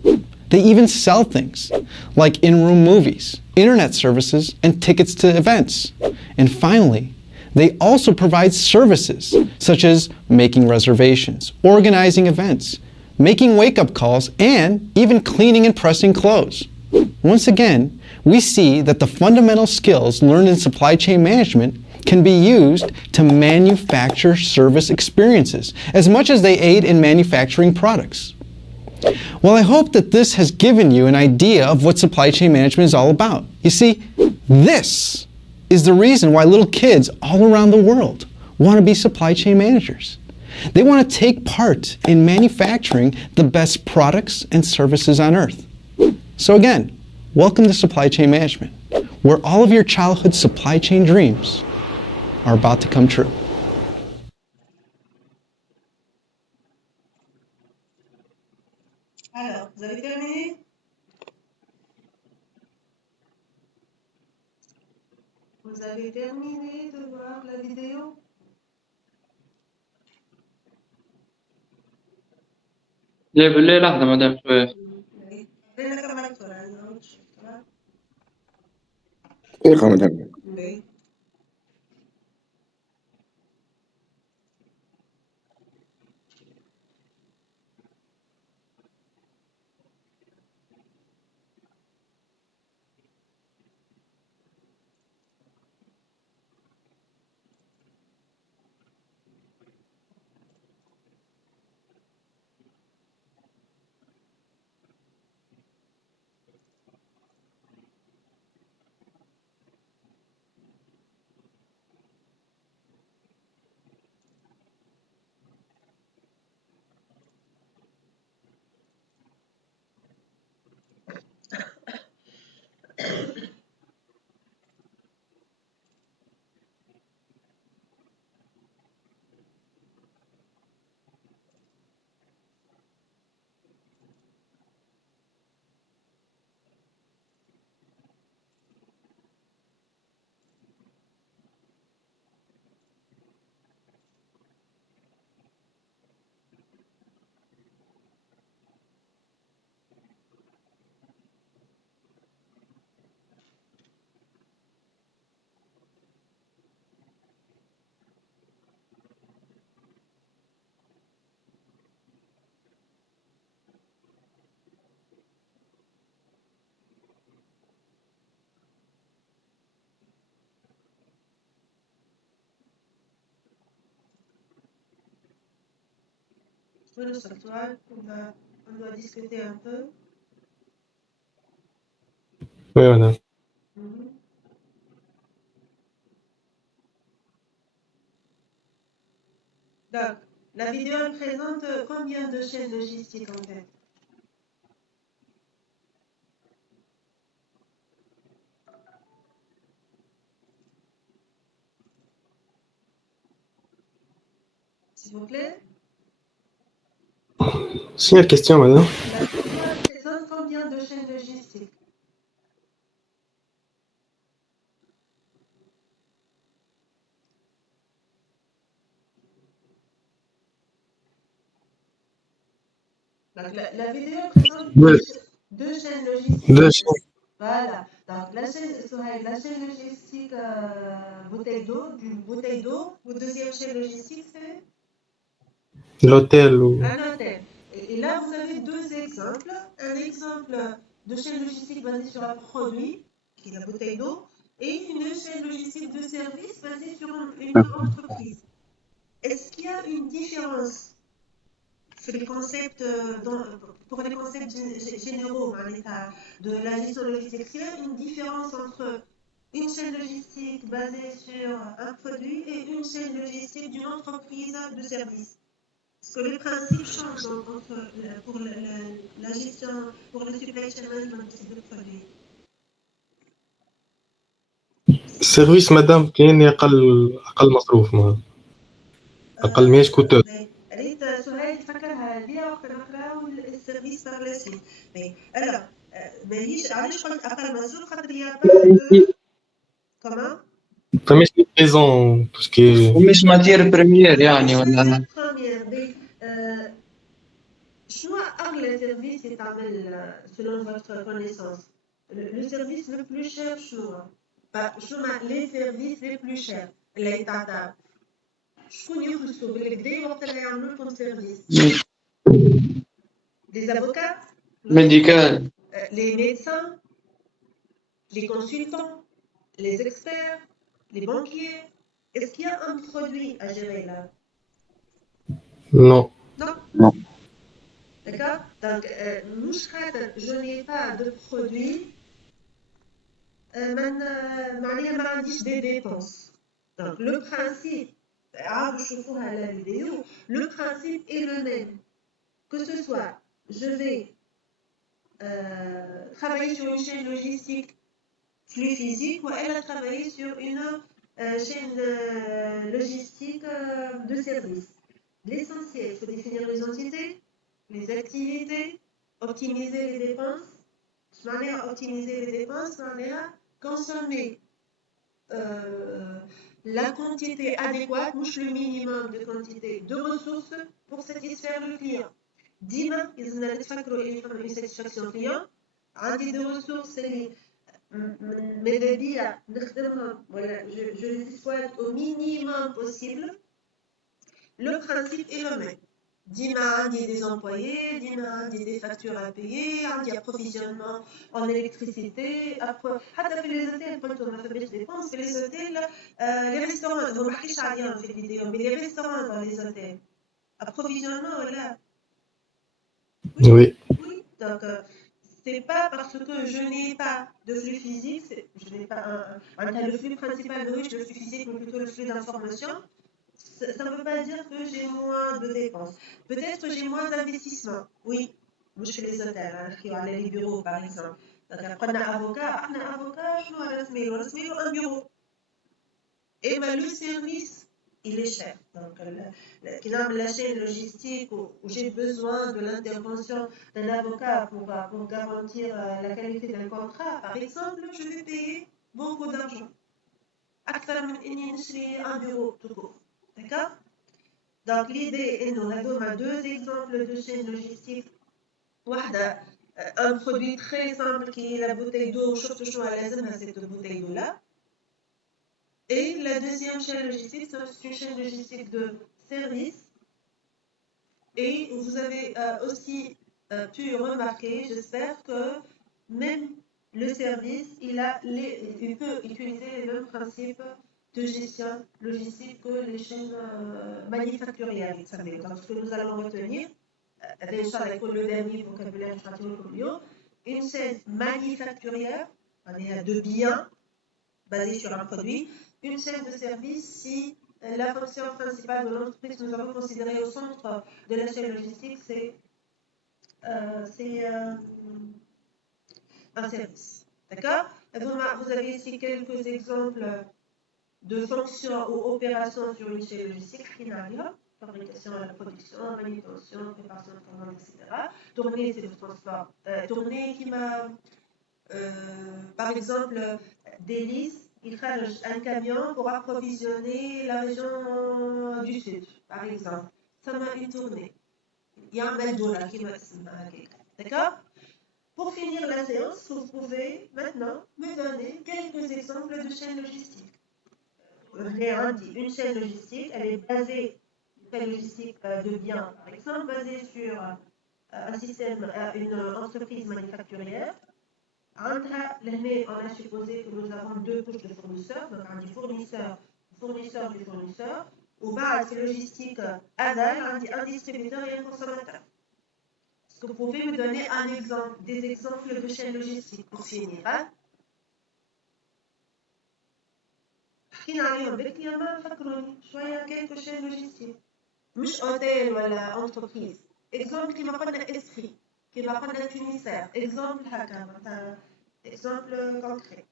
They even sell things, like in-room movies, internet services, and tickets to events. And finally, they also provide services, such as making reservations, organizing events, making wake-up calls, and even cleaning and pressing clothes. Once again, we see that the fundamental skills learned in supply chain management can be used to manufacture service experiences, as much as they aid in manufacturing products. Well, I hope that this has given you an idea of what supply chain management is all about. You see, this is the reason why little kids all around the world want to be supply chain managers. They want to take part in manufacturing the best products and services on earth. So again, welcome to supply chain management, where all of your childhood supply chain dreams are about to come true. Alors, vous avez terminé? Vous avez terminé de voir la vidéo? لا بالله لحظة مدام شوية. خلينا كمان دكتور عندنا تمام؟ دقيقة مدام. bonus actual, on doit discuter un peu. Oui, madame. Donc, la vidéo elle présente combien de chaînes logistiques en fait? S'il vous plaît. C'est une question, madame. La vidéo elle présente combien de chaînes logistiques? Donc, la vidéo présente deux chaînes logistiques. Deux chaînes. Voilà. Donc, la chaîne logistique bouteille d'eau, ou deuxième chaîne logistique, c'est L'hôtel ou... un hôtel. Et là, vous avez deux exemples. Un exemple de chaîne logistique basée sur un produit, qui est la bouteille d'eau, et une chaîne logistique de service basée sur une entreprise. Est-ce qu'il y a une différence pour les concepts généraux de la gestion logistique? Est-ce qu'il y a une différence entre une chaîne logistique basée sur un produit et une chaîne logistique d'une entreprise de service? Parce que les principes changent pour la gestion, pour le supply chain management de ces deux produits. السيرفيس مدام كاين أقل مصروف أقل ماهيش كوتو. ريت سهيل تفكرها هذه وقت نقراو السيرفيس بار لا سويت. alors ماهيش علاش قلت اقل مصروف خاطر يا با دو كومون فماش ليزون تو سكي ومش ماتير بريمير يعني ولا شنو اغلى سيرفيس يتعمل selon votre connaissance? Le service le plus cher شنو؟ شنو les services les plus chers اللي يتعطاو؟ شكون يخلصوا بالكدا وقت اللي يعملوا لكم سيرفيس؟ des avocats, ميديكال les médecins, les consultants, les experts, les banquiers. Est-ce qu'il y a un produit à gérer là? Non. Non. D'accord? Donc, je n'ai pas de produit, des dépenses. Donc, le principe, le principe est le même. Que ce soit, je vais travailler sur une chaîne logistique flux physique ou elle a travaillé sur une chaîne logistique de service. L'essentiel, il faut définir les entités, les activités, optimiser les dépenses. De manière à optimiser les dépenses, de manière à consommer la quantité adéquate, mouche le minimum de quantité de ressources pour satisfaire le client. ديما إذا نتفكروا اللي فما une satisfaction client عندي des ressources اللي ماذا بيا نخدمهم ولا je les exploite au minimum possible. Le principe est le même. ديما عندي des employés, ديما عندي des factures à payer, عندي approvisionnement en électricité. حتى في les hôtels قلتوا ما فماش dépenses في les hôtels. Les restaurants ما نحكيش عليهم في الفيديو mais les restaurants dans les hôtels approvisionnement ولا Oui. Oui, donc c'est pas parce que je n'ai pas de flux physique, je n'ai pas le flux principal, oui, le flux physique, mais plutôt le flux d'information. Ça ne veut pas dire que j'ai moins de dépenses. Peut-être que j'ai moins d'investissement. Oui, moi je fais les hôtels, qui ont les bureaux par exemple. Donc après on a avocat, je dois un bureau. Et ben, le service, il est cher. Donc, la chaîne logistique où j'ai besoin de l'intervention d'un avocat pour garantir la qualité d'un contrat, par exemple, je vais payer beaucoup d'argent. أكثر من إني نشري un bureau tout court. D'accord? Donc, l'idée est nous avons deux exemples de chaîne logistique. Un produit très simple qui est la bouteille d'eau, surtout cette bouteille d'eau-là. Et la deuxième chaîne logistique, c'est une chaîne logistique de service. Et vous avez aussi pu remarquer, j'espère, que même le service, il peut utiliser les mêmes principes de gestion logistique que les chaînes manufacturières. Donc, ce que nous allons retenir, هذا إن شاء الله يكون le dernier vocabulaire que نعطيه لكم اليوم. Une chaîne manufacturière, de biens basée sur un produit. Une chaîne de service si la fonction principale de l'entreprise que nous avons considérée au centre de la chaîne logistique, c'est un service. D'accord? Vous avez ici quelques exemples de fonctions ou opérations sur une chaîne logistique, fabrication, la production, manutention, préparation de commande, etc. Tournée, c'est le transport. Tournée qui m'a, par exemple, Délice, il charge un camion pour approvisionner la région du sud, par exemple. Ça m'a une tournée. Il y a un Meldola qui m'a. D'accord? Pour finir la séance, vous pouvez maintenant me donner quelques exemples de chaînes logistiques. Une chaîne logistique, elle est basée, une chaîne logistique de biens, par exemple, basée sur un système, une entreprise manufacturière. On a supposé que nous avons deux couches de fournisseurs, donc un fournisseur du fournisseur, ou c'est logistique un distributeur et un consommateur. Est-ce que vous pouvez me donner des exemples de chaînes logistiques pour finir? حكينا عليهم بكري ما فكروني شوية quelques chaînes logistiques مش اوتيل ولا انتربريز. اكزومبل كيما قلنا اسفري، كيما قلنا تونيسير، اكزومبل هكا مثلا اكزومبل كونكري.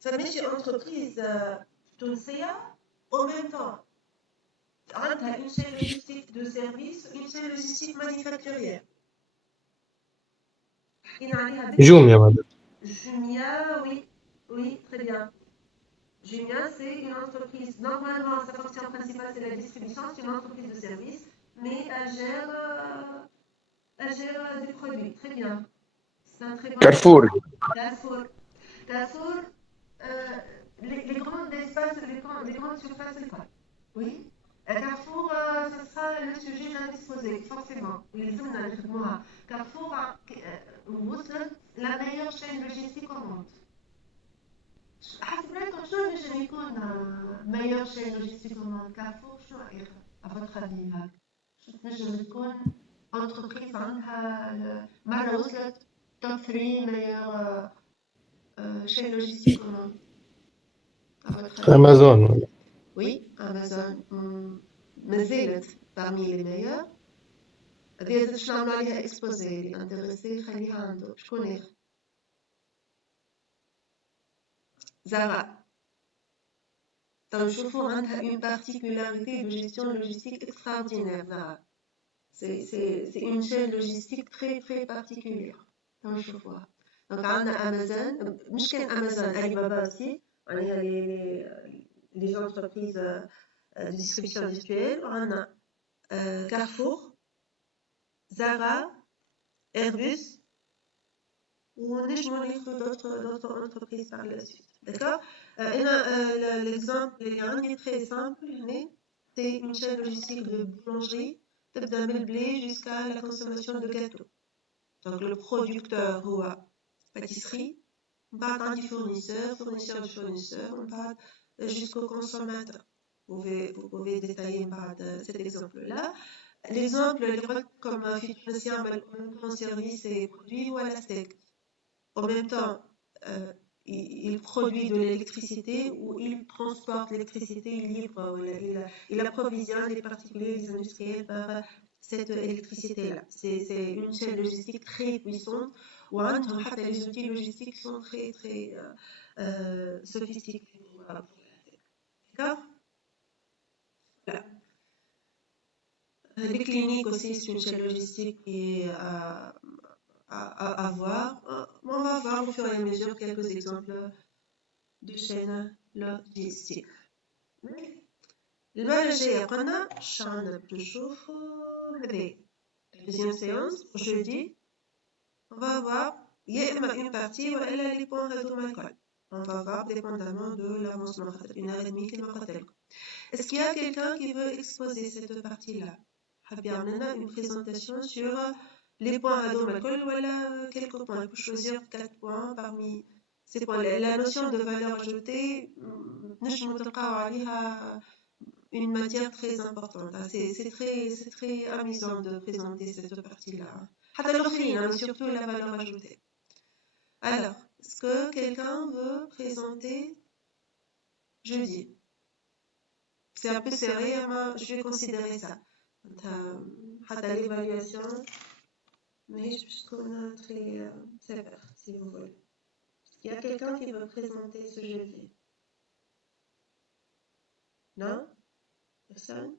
فماشي انتربريز تونسية au même temps عندها une chaîne logistique de service, une chaîne logistique manufacturière. حكينا عليها بكري. جوميا مدام. Jumia, oui, très bien. Jumia, c'est une entreprise. Normalement, sa fonction principale, c'est la distribution. C'est une entreprise de service, mais elle gère des produits. Très bien. C'est un très bon. Carrefour. Carrefour, les grands espaces, les grandes surfaces d'école. Oui. Carrefour, ce sera le sujet d'un exposé, forcément. Carrefour a la meilleure chaîne logistique au monde. حسيت شنو باش يكون meilleure chaîne logistique au monde? Carrefour شنو رأيك à votre avis هاك؟ شو تنجم تكون entreprise عندها مرة وصلت top 3 meilleure chaîne logistique au monde à votre avis? امازون. Oui, Amazon مازالت parmi les meilleurs. هذه باش نعملو عليها exposé اللي انتريسي خليها عنده. شكون آخر؟ Zara. Tanchoufou a une particularité de gestion logistique extraordinaire, Zara. C'est une chaîne logistique très très particulière. Tanchoufou. Donc on a Amazon, مش كان Amazon, Alibaba aussi, on a les entreprises de distribution virtuelle, on a Carrefour, Zara, Airbus, ou d'autres entreprises par la suite. D'accord? L'exemple est très simple, c'est une chaîne logistique de boulangerie, de blé jusqu'à la consommation de gâteaux. Donc le producteur ou pâtisserie, on part du fournisseur du fournisseur, on part jusqu'au consommateur. Vous pouvez détailler cet exemple-là. L'exemple, comme un service et produit ou à la SEC. En même temps, il produit de l'électricité ou il transporte l'électricité, il livre, il approvisionne les particuliers, les industriels par cette électricité-là. C'est une chaîne logistique très puissante où les outils logistiques sont très très sophistiqués. D'accord? Voilà. Les cliniques aussi, c'est une chaîne logistique qui est à voir. On va voir au fur et à mesure quelques exemples de chaînes logistiques. المرة الجاية قلنا شان نشوفوا هذه deuxième séance jeudi. On va voir يا إما une partie وإلا les points هذوما الكل. On va voir dépendamment de l'avancement. Une heure et demie كما قلت لكم. Est-ce qu'il y a quelqu'un qui veut exposer cette partie-là? حاب يعملنا une présentation sur les points هذوما الكل ولا quelques points. Il faut choisir 4 points parmi ces points. La notion de valeur ajoutée نجمو تلقاو عليها une matière très importante. C'est très amusant de présenter cette partie-là. حتى الآخرين, mais surtout la valeur ajoutée. Alors, est-ce que quelqu'un veut présenter jeudi? C'est un peu serré, mais je vais considérer ça. حتى l'évaluation, mais je trouve très sévère, si vous voulez. Est-ce qu'il y a quelqu'un qui veut présenter ce jeudi? Non? Personne?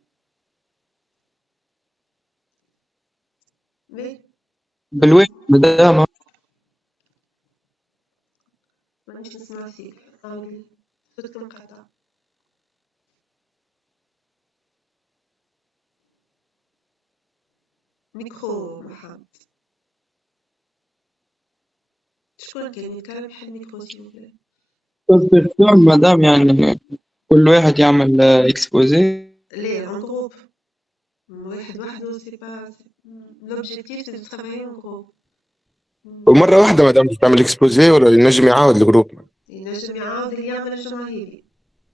Oui? بالوقت مدام مانيش نسمع فيك. صوتك منقطع. ميكرو محمد. شكون كان يتكلم بحال الميكرو سيبوبلي؟ مدام يعني كل واحد يعمل اكسبوزي. ليه en groupe. واحد وحده سي با l'objectif c'est de travailler en groupe. ومره واحده ما دام تعمل اكسبوزي ولا ينجم يعاود الجروب؟ ينجم يعاود اللي يعمل الجمعة هذه.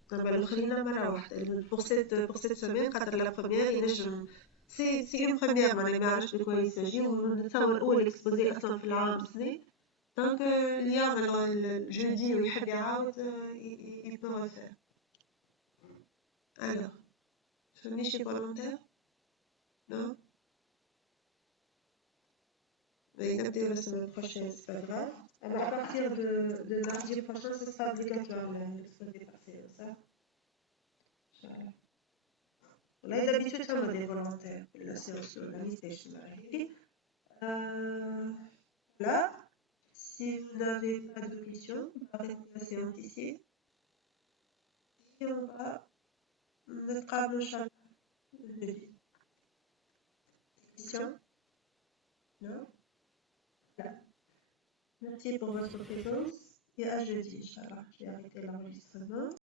طبعا الآخرين مرة واحدة. pour cette semaine خاطر la première ينجم c'est une première معناها ما يعرفش de quoi il s'agit ونتصور أول اكسبوزي أصلا في العام السنة. Donc اللي يعمل الجودي ويحب يعاود il peut refaire. Alors, famille chez volontaire? Non? Mais nabdéo la semaine prochaine, c'est pas grave. Alors à partir de mardi prochain, ce sera obligatoire l'exposé partiel, ça? Voilà. Là, d'habitude, on a des volontaires. La séance, la mission, là, si vous n'avez pas de questions, on va arrêter la séance ici. Et on va mettre à Inch'Allah jeudi. Questions? Non? Voilà. Merci pour votre présence et à jeudi, Inch'Allah. Je vais arrêter l'enregistrement.